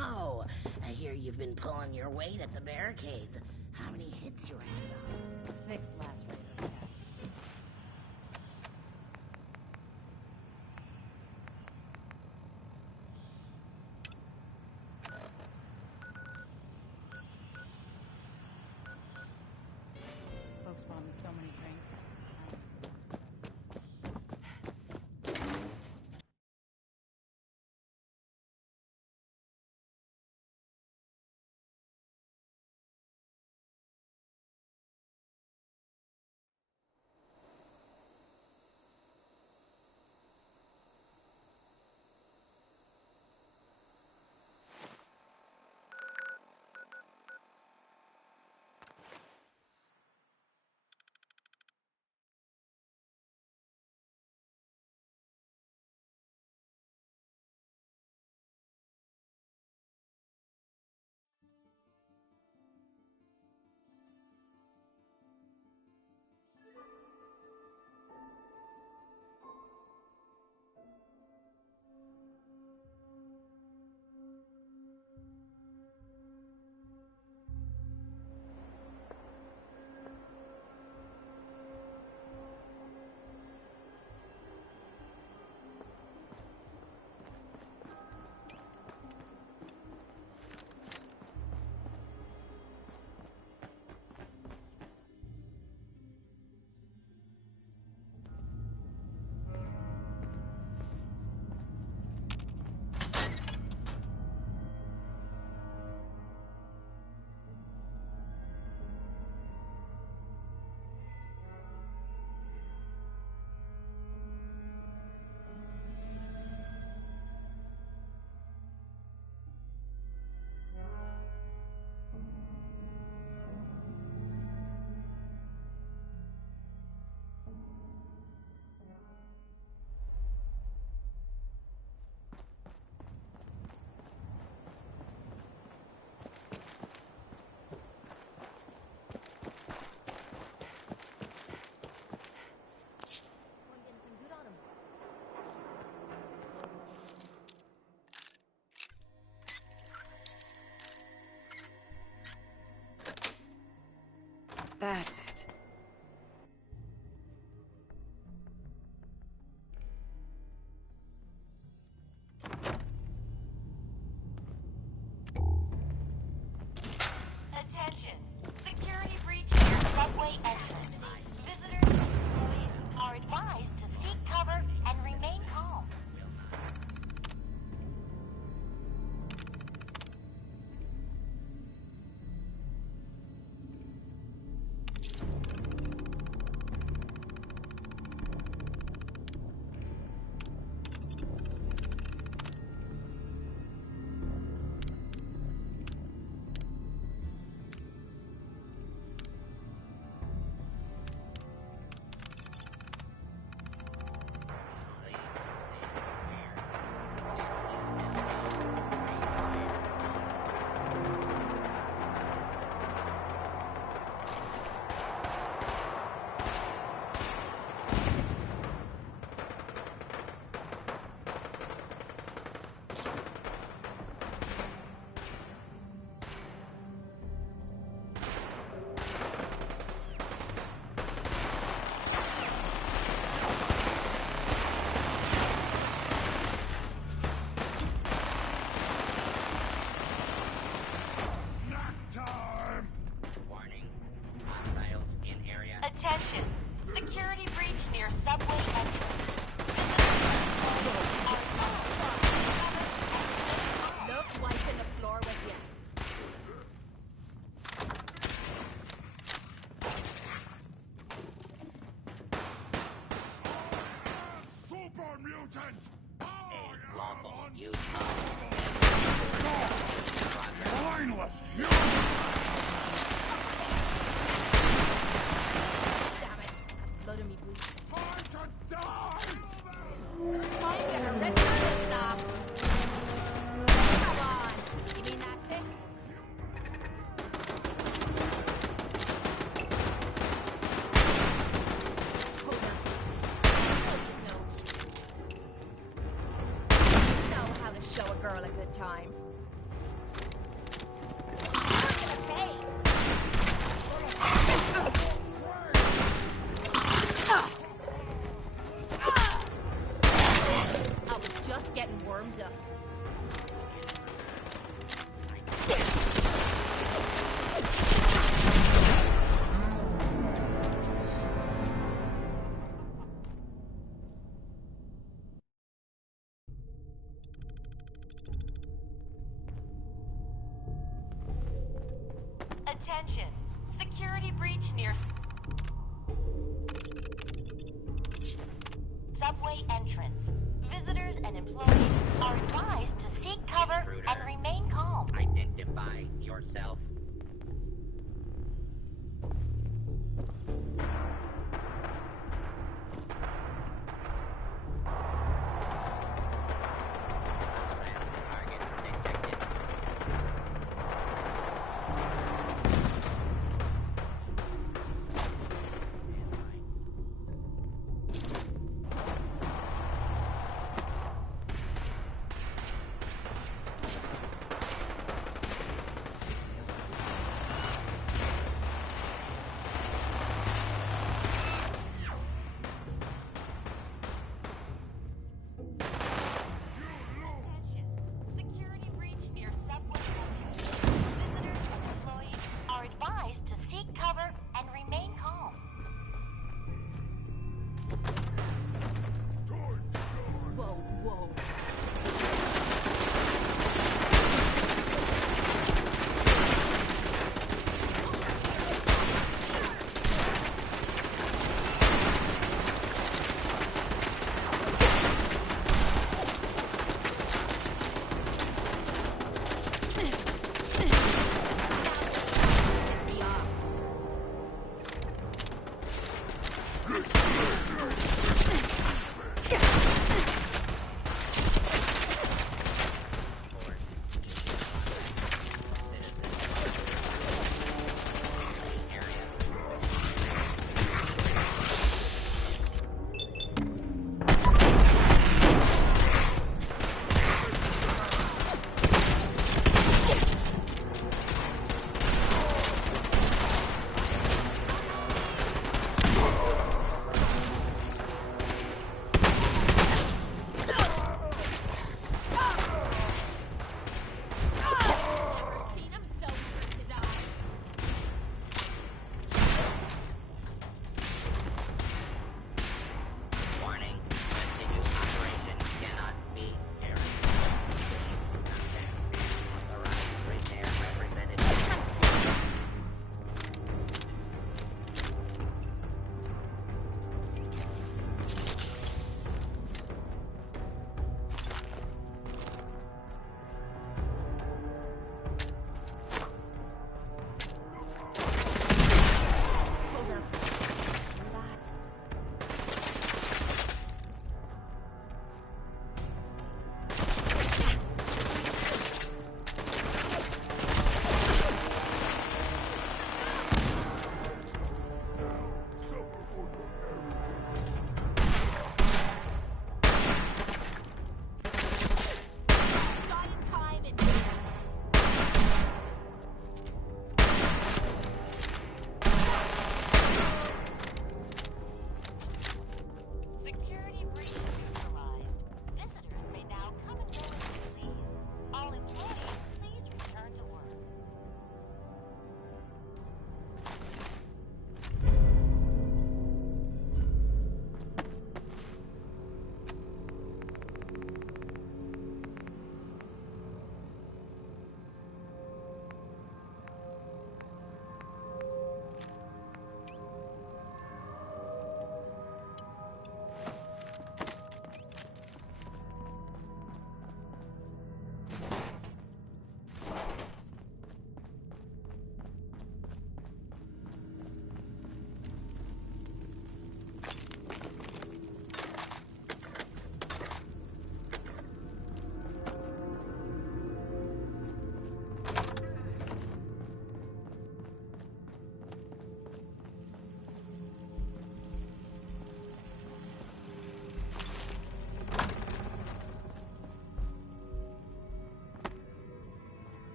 So, I hear you've been pulling your weight at the barricades. How many hits you racked up? 6 last raiders, yeah. Folks bought me so many drinks. That's it. Attention! Security breach near subway entrance. Visitors and employees are advised to seek cover and remain calm. Attention! Security breach near subway entrance. Visitors and employees are advised to seek cover and remain calm. Identify yourself.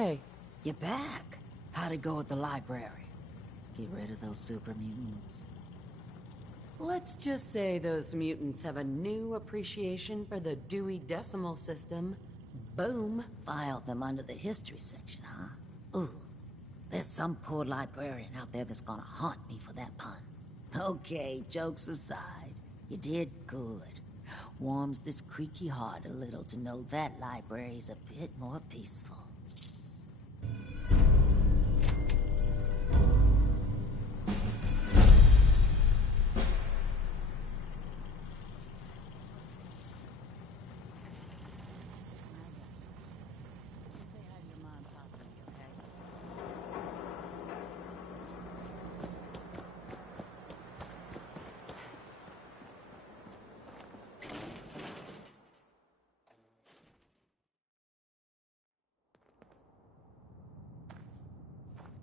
Hey. You're back. How'd it go at the library? Get rid of those super mutants. Let's just say those mutants have a new appreciation for the Dewey Decimal System. Boom. Filed them under the history section, huh? Ooh. There's some poor librarian out there that's gonna haunt me for that pun. Okay, jokes aside, you did good. Warms this creaky heart a little to know that library's a bit more peaceful.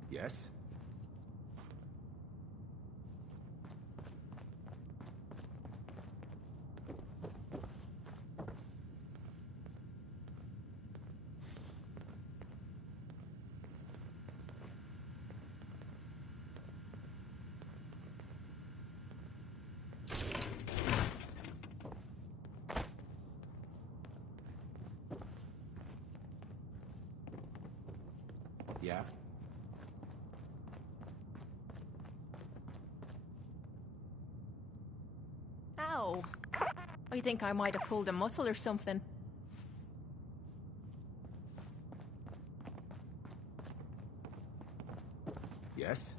Yes? Yeah? Ow. I think I might have pulled a muscle or something. Yes?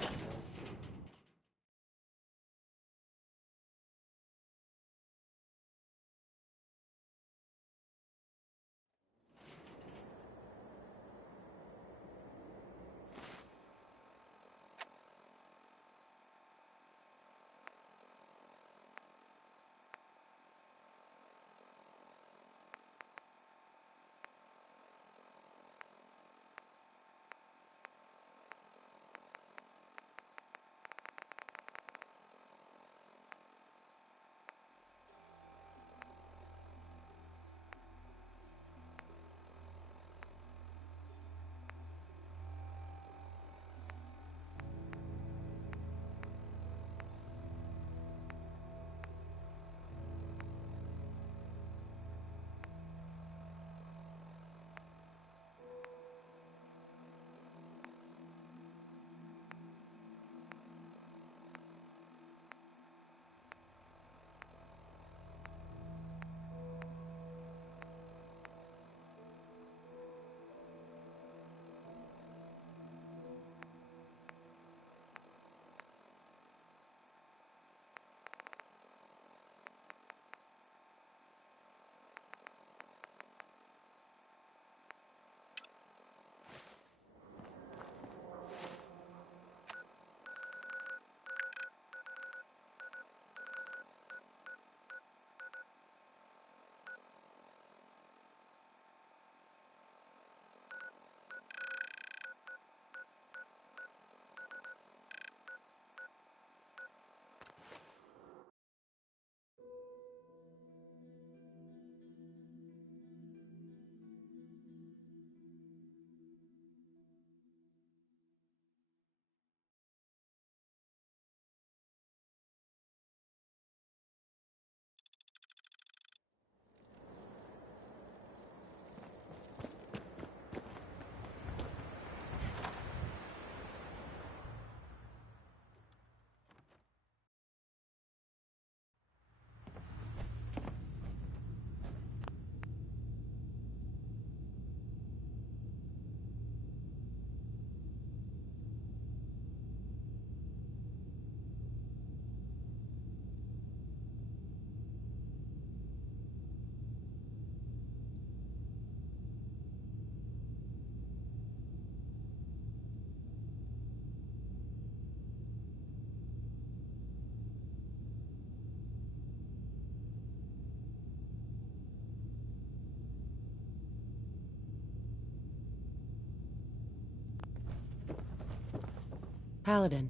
Paladin.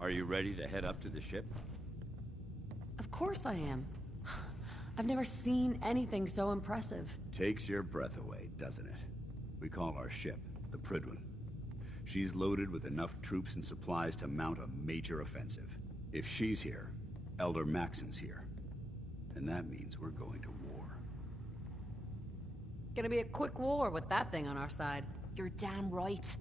Are you ready to head up to the ship? Of course I am. I've never seen anything so impressive. Takes your breath away, doesn't it? We call our ship the the Prydwen. She's loaded with enough troops and supplies to mount a major offensive. If she's here, Elder Maxson's here. And that means we're going to war. Gonna be a quick war with that thing on our side. You're damn right.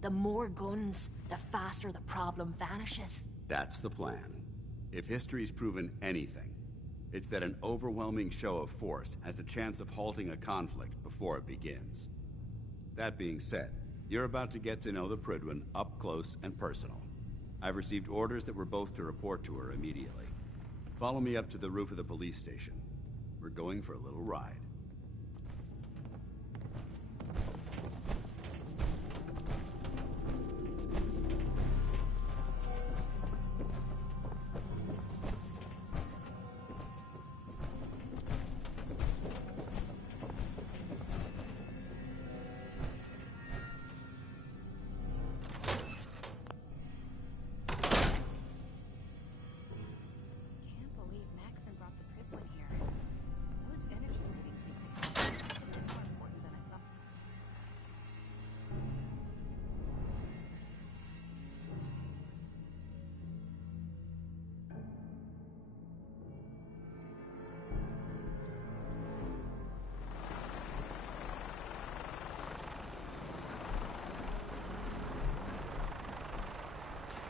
The more guns, the faster the problem vanishes. That's the plan. If history's proven anything, it's that an overwhelming show of force has a chance of halting a conflict before it begins. That being said, you're about to get to know the Prydwen up close and personal. I've received orders that we're both to report to her immediately. Follow me up to the roof of the police station. We're going for a little ride.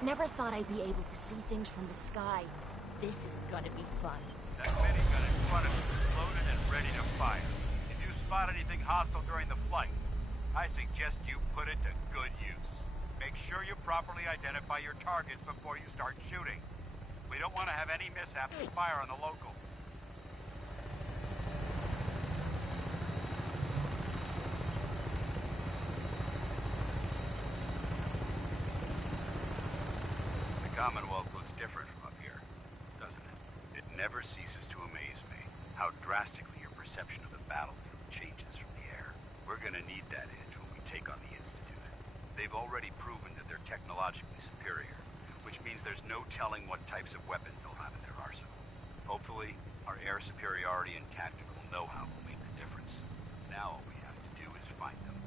Never thought I'd be able to see things from the sky. This is gonna be fun. That minigun in front of you is loaded and ready to fire. If you spot anything hostile during the flight, I suggest you put it to good use. Make sure you properly identify your targets before you start shooting. We don't want to have any mishaps and fire on the local. Commonwealth looks different from up here, doesn't it? It never ceases to amaze me how drastically your perception of the battlefield changes from the air. We're gonna need that edge when we take on the Institute. They've already proven that they're technologically superior, which means there's no telling what types of weapons they'll have in their arsenal. Hopefully, our air superiority and tactical know-how will make the difference. Now all we have to do is find them.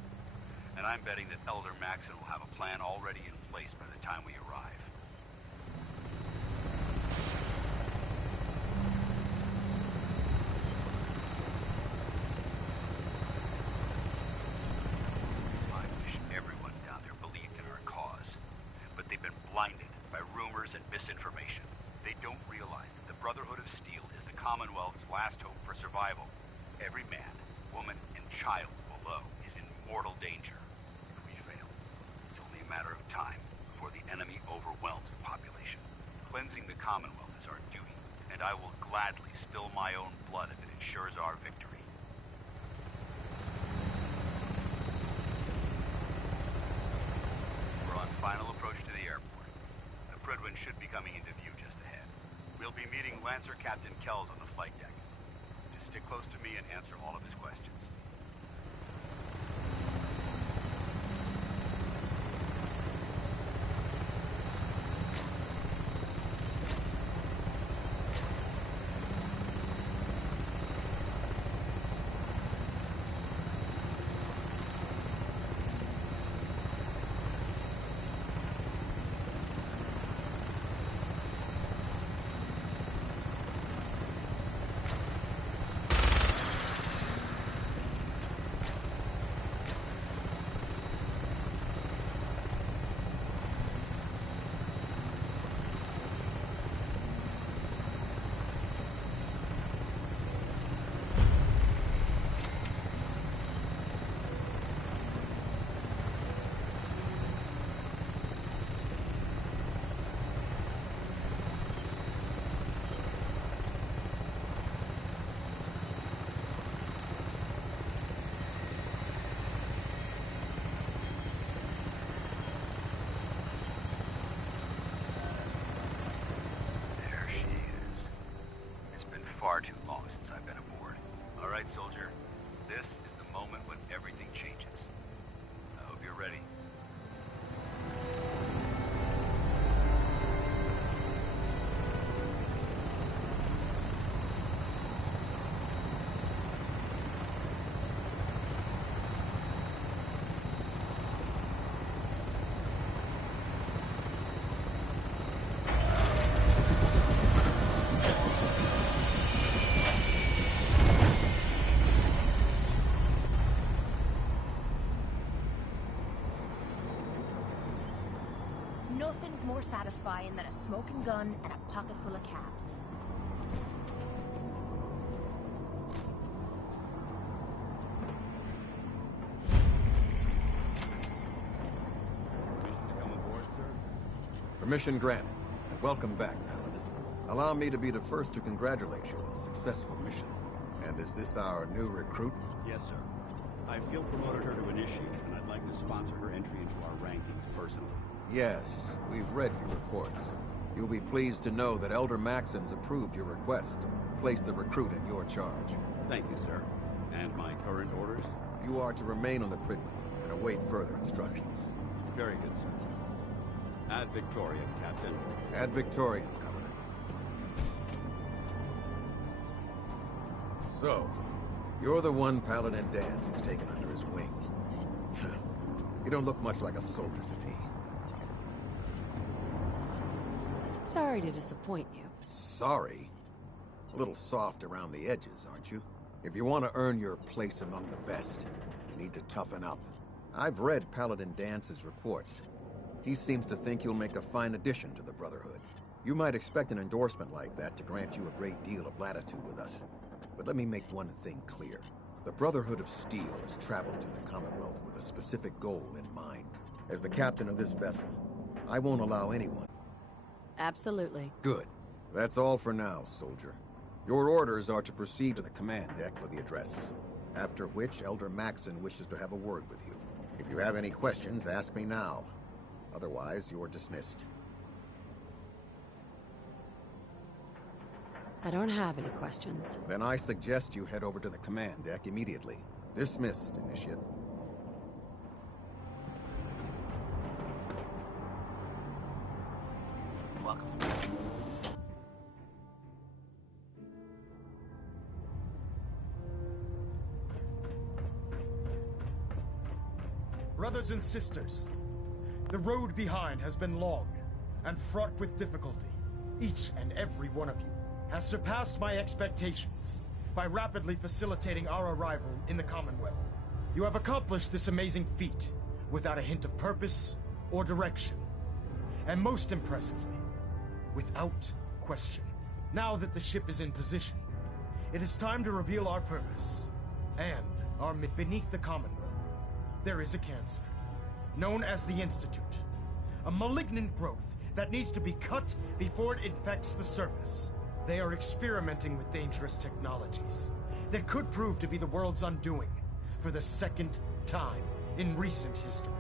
And I'm betting that Elder Maxson will have a plan already in place by the time we arrive. Blinded by rumors and misinformation. They don't realize that the Brotherhood of Steel is the Commonwealth's last hope for survival. Every man, woman, and child below is in mortal danger. If we fail, it's only a matter of time before the enemy overwhelms the population. Cleansing the Commonwealth is our duty, and I will gladly spill my own blood if it ensures our victory. We're on final approach to the airport. Prydwen should be coming into view just ahead. We'll be meeting Lancer Captain Kells on the flight deck. Just stick close to me and answer all of his questions. Far too long since I've been aboard. All right, soldier. This is the moment when everything changes. I hope you're ready. Nothing's more satisfying than a smoking gun and a pocket full of caps. Permission to come aboard, sir? Permission granted. And welcome back, Paladin. Allow me to be the first to congratulate you on a successful mission. And is this our new recruit? Yes, sir. I field promoted her to initiate, and I'd like to sponsor her entry into our rankings personally. Yes, we've read your reports. You'll be pleased to know that Elder Maxon's approved your request and placed the recruit in your charge. Thank you, sir. And my current orders? You are to remain on the Prydwen and await further instructions. Very good, sir. Ad Victoriam, Captain. Ad Victoriam, Covenant. So, you're the one Paladin Danse has taken under his wing. You don't look much like a soldier to me. Sorry to disappoint you. Sorry? A little soft around the edges, aren't you? If you want to earn your place among the best, you need to toughen up. I've read Paladin Dance's reports. He seems to think you'll make a fine addition to the Brotherhood. You might expect an endorsement like that to grant you a great deal of latitude with us. But let me make one thing clear. The Brotherhood of Steel has traveled to the Commonwealth with a specific goal in mind. As the captain of this vessel, I won't allow anyone. Absolutely. Good. That's all for now, soldier. Your orders are to proceed to the command deck for the address. After which, Elder Maxon wishes to have a word with you. If you have any questions, ask me now. Otherwise, you're dismissed. I don't have any questions. Then I suggest you head over to the command deck immediately. Dismissed, Initiate. Welcome. Brothers and sisters, the road behind has been long and fraught with difficulty. Each and every one of you has surpassed my expectations by rapidly facilitating our arrival in the Commonwealth. You have accomplished this amazing feat without a hint of purpose or direction. And most impressively, without question. Now that the ship is in position, it is time to reveal our purpose and our beneath the Commonwealth. There is a cancer, known as the Institute. A malignant growth that needs to be cut before it infects the surface. They are experimenting with dangerous technologies that could prove to be the world's undoing for the second time in recent history.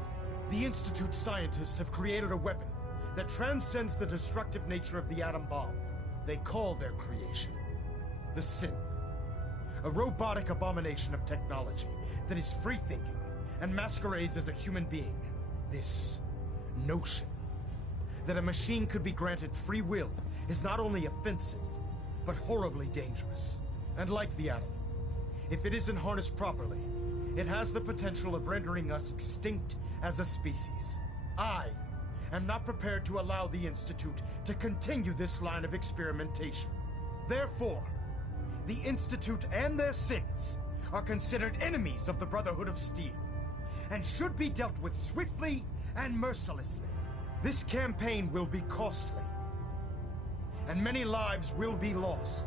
The Institute scientists have created a weapon that transcends the destructive nature of the atom bomb. They call their creation the Synth. A robotic abomination of technology that is free-thinking and masquerades as a human being. This notion that a machine could be granted free will is not only offensive, but horribly dangerous. And like the atom, if it isn't harnessed properly, it has the potential of rendering us extinct as a species. I am not prepared to allow the Institute to continue this line of experimentation. Therefore, the Institute and their synths are considered enemies of the Brotherhood of Steel, and should be dealt with swiftly and mercilessly. This campaign will be costly, and many lives will be lost.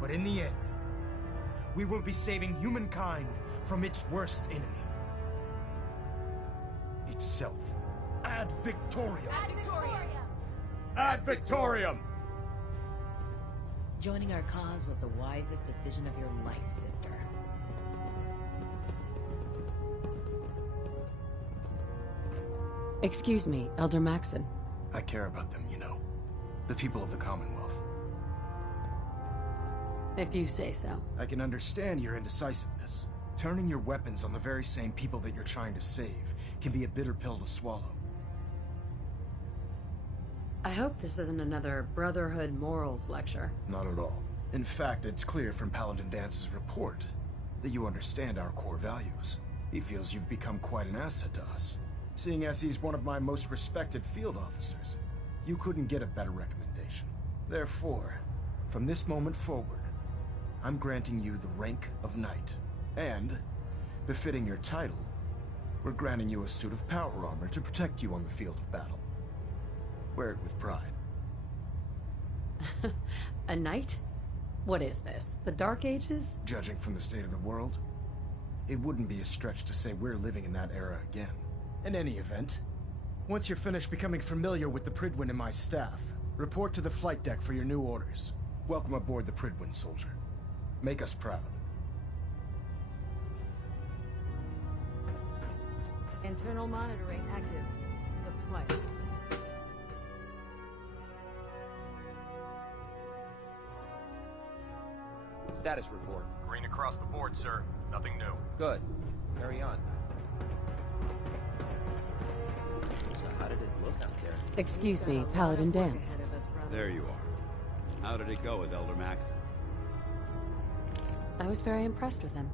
But in the end, we will be saving humankind from its worst enemy. Itself. Ad Victoriam! Ad Victoriam! Ad Victoriam! Joining our cause was the wisest decision of your life, sister. Excuse me, Elder Maxon. I care about them, you know. The people of the Commonwealth. If you say so. I can understand your indecisiveness. Turning your weapons on the very same people that you're trying to save can be a bitter pill to swallow. I hope this isn't another Brotherhood morals lecture. Not at all. In fact, it's clear from Paladin Dance's report that you understand our core values. He feels you've become quite an asset to us. Seeing as he's one of my most respected field officers, you couldn't get a better recommendation. Therefore, from this moment forward, I'm granting you the rank of Knight. And, befitting your title, we're granting you a suit of power armor to protect you on the field of battle. Wear it with pride. A knight? What is this? The Dark Ages? Judging from the state of the world, it wouldn't be a stretch to say we're living in that era again. In any event, once you're finished becoming familiar with the Prydwen and my staff, report to the flight deck for your new orders. Welcome aboard the Prydwen, soldier. Make us proud. Internal monitoring active. Looks quiet. Status report. Green across the board, sir. Nothing new. Good. Carry on. So how did it look out there? Excuse me, Paladin Danse. There you are. How did it go with Elder Maxon? I was very impressed with him.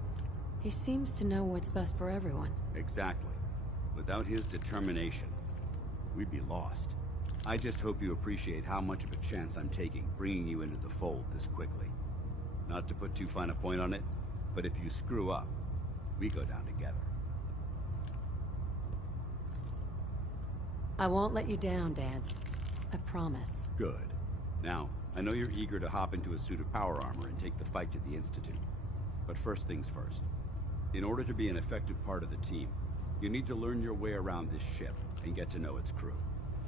He seems to know what's best for everyone. Exactly. Without his determination, we'd be lost. I just hope you appreciate how much of a chance I'm taking bringing you into the fold this quickly. Not to put too fine a point on it, but if you screw up, we go down together. I won't let you down, Danse. I promise. Good. Now, I know you're eager to hop into a suit of power armor and take the fight to the Institute. But first things first. In order to be an effective part of the team, you need to learn your way around this ship and get to know its crew.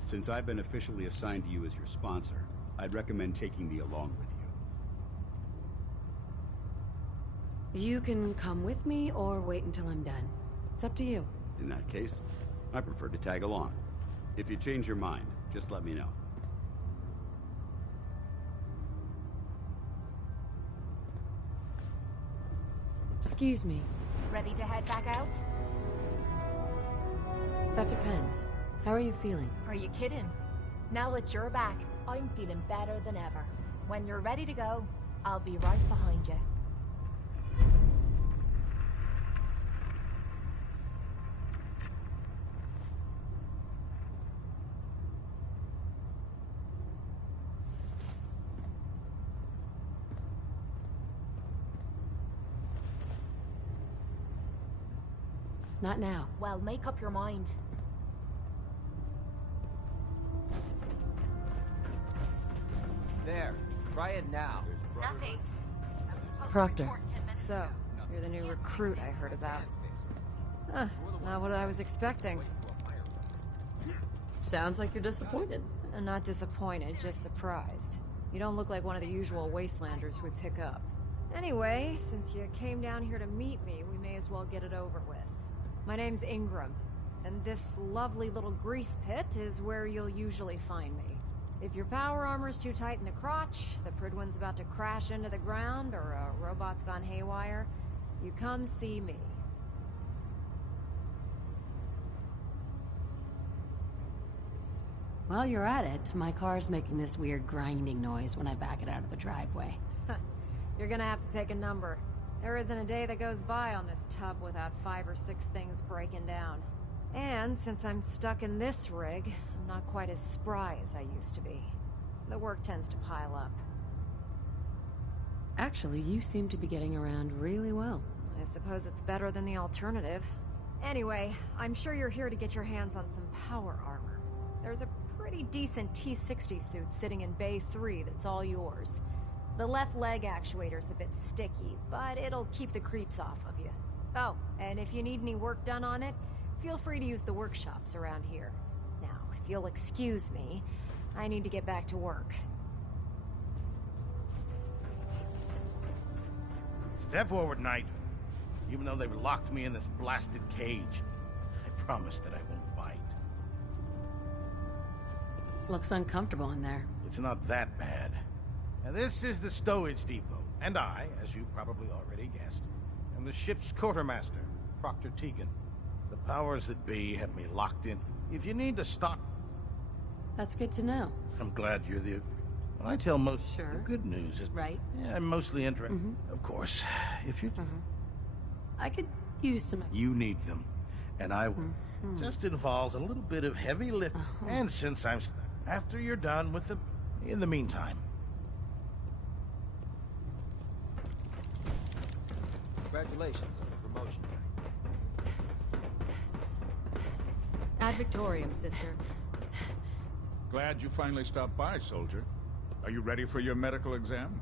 Since I've been officially assigned to you as your sponsor, I'd recommend taking me along with you. You can come with me or wait until I'm done. It's up to you. In that case, I prefer to tag along. If you change your mind, just let me know. Excuse me. Ready to head back out? That depends. How are you feeling? Are you kidding? Now that you're back, I'm feeling better than ever. When you're ready to go, I'll be right behind you. Not now. Well, make up your mind. There. Try it now. Nothing. Proctor. So, you're the new recruit I heard about. Huh, not what I was expecting. Sounds like you're disappointed. Not disappointed, just surprised. You don't look like one of the usual wastelanders we pick up. Anyway, since you came down here to meet me, we may as well get it over with. My name's Ingram, and this lovely little grease pit is where you'll usually find me. If your power armor's too tight in the crotch, the Prydwen's about to crash into the ground, or a robot's gone haywire, you come see me. While you're at it, my car's making this weird grinding noise when I back it out of the driveway. You're gonna have to take a number. There isn't a day that goes by on this tub without 5 or 6 things breaking down. And since I'm stuck in this rig, I'm not quite as spry as I used to be. The work tends to pile up. Actually, you seem to be getting around really well. I suppose it's better than the alternative. Anyway, I'm sure you're here to get your hands on some power armor. There's a pretty decent T-60 suit sitting in Bay 3 that's all yours. The left leg actuator's a bit sticky, but it'll keep the creeps off of you. Oh, and if you need any work done on it, feel free to use the workshops around here. Now, if you'll excuse me, I need to get back to work. Step forward, Knight. Even though they've locked me in this blasted cage, I promise that I won't bite. Looks uncomfortable in there. It's not that bad. Now, this is the stowage depot, and I, as you probably already guessed, am the ship's quartermaster, Proctor Tegan. The powers that be have me locked in. If you need to stop... That's good to know. I'm glad you're the... Well, I tell most... Sure. The good news is... Right. Yeah, I'm mostly interested. Of course, if you... I could use some... You need them, and I will. Just involves a little bit of heavy lifting. And since I'm... After you're done with them, in the meantime... Congratulations on the promotion. Ad Victoriam, sister. Glad you finally stopped by, soldier. Are you ready for your medical exam?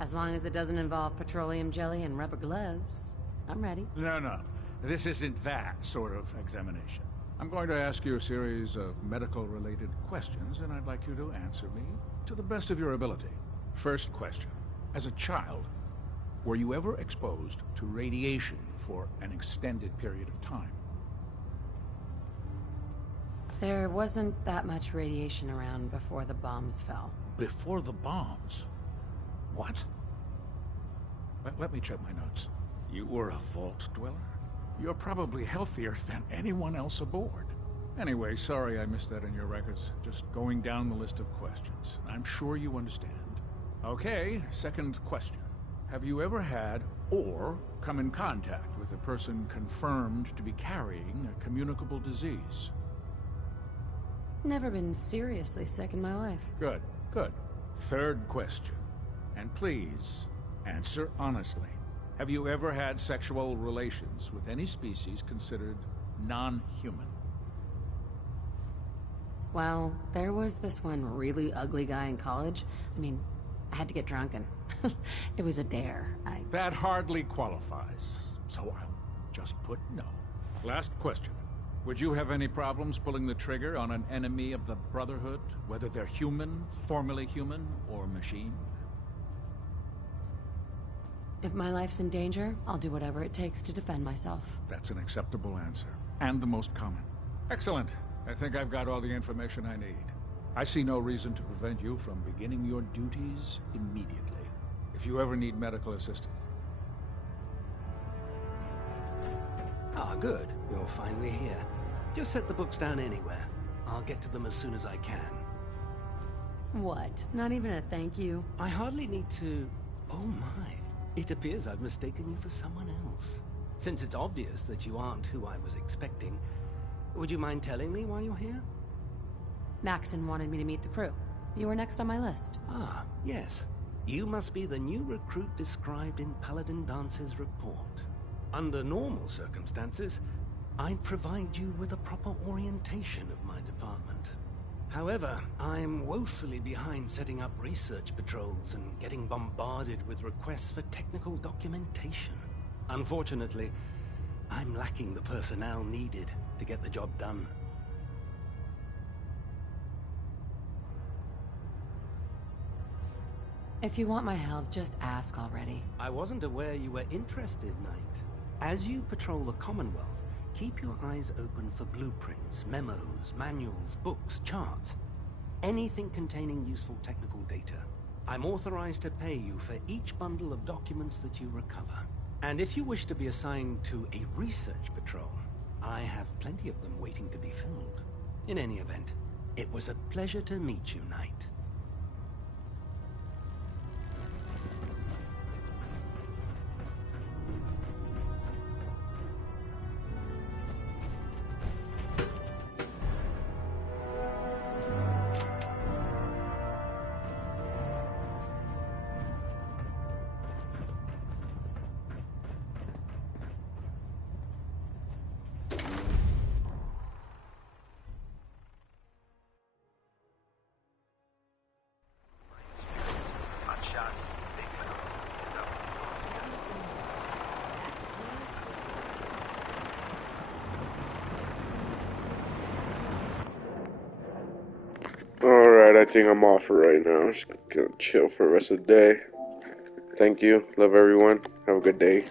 As long as it doesn't involve petroleum jelly and rubber gloves, I'm ready. No. This isn't that sort of examination. I'm going to ask you a series of medical-related questions, and I'd like you to answer me to the best of your ability. First question. As a child, were you ever exposed to radiation for an extended period of time? There wasn't that much radiation around before the bombs fell. Before the bombs? What? Let me check my notes. You were a vault dweller? You're probably healthier than anyone else aboard. Anyway, sorry I missed that in your records. Just going down the list of questions. I'm sure you understand. Okay, second question. Have you ever had or come in contact with a person confirmed to be carrying a communicable disease? Never been seriously sick in my life. Good. Third question. And please, answer honestly. Have you ever had sexual relations with any species considered non-human? Well, there was this one really ugly guy in college. I mean, I had to get drunk and it was a dare. That hardly qualifies, so I'll just put no. Last question. Would you have any problems pulling the trigger on an enemy of the Brotherhood, whether they're human, formerly human, or machine? If my life's in danger, I'll do whatever it takes to defend myself. That's an acceptable answer, and the most common. Excellent. I think I've got all the information I need. I see no reason to prevent you from beginning your duties immediately, if you ever need medical assistance. Ah, good. You're finally here. Just set the books down anywhere. I'll get to them as soon as I can. What? Not even a thank you? I hardly need to... Oh my. It appears I've mistaken you for someone else. Since it's obvious that you aren't who I was expecting, would you mind telling me why you're here? Maxon wanted me to meet the crew. You were next on my list. Ah, yes. You must be the new recruit described in Paladin Dance's report. Under normal circumstances, I'd provide you with a proper orientation of my department. However, I'm woefully behind setting up research patrols and getting bombarded with requests for technical documentation. Unfortunately, I'm lacking the personnel needed to get the job done. If you want my help, just ask already. I wasn't aware you were interested, Knight. As you patrol the Commonwealth, keep your eyes open for blueprints, memos, manuals, books, charts. Anything containing useful technical data. I'm authorized to pay you for each bundle of documents that you recover. And if you wish to be assigned to a research patrol, I have plenty of them waiting to be filled. In any event, it was a pleasure to meet you, Knight. Alright, I think I'm off for right now. Just gonna chill for the rest of the day. Thank you. Love everyone. Have a good day.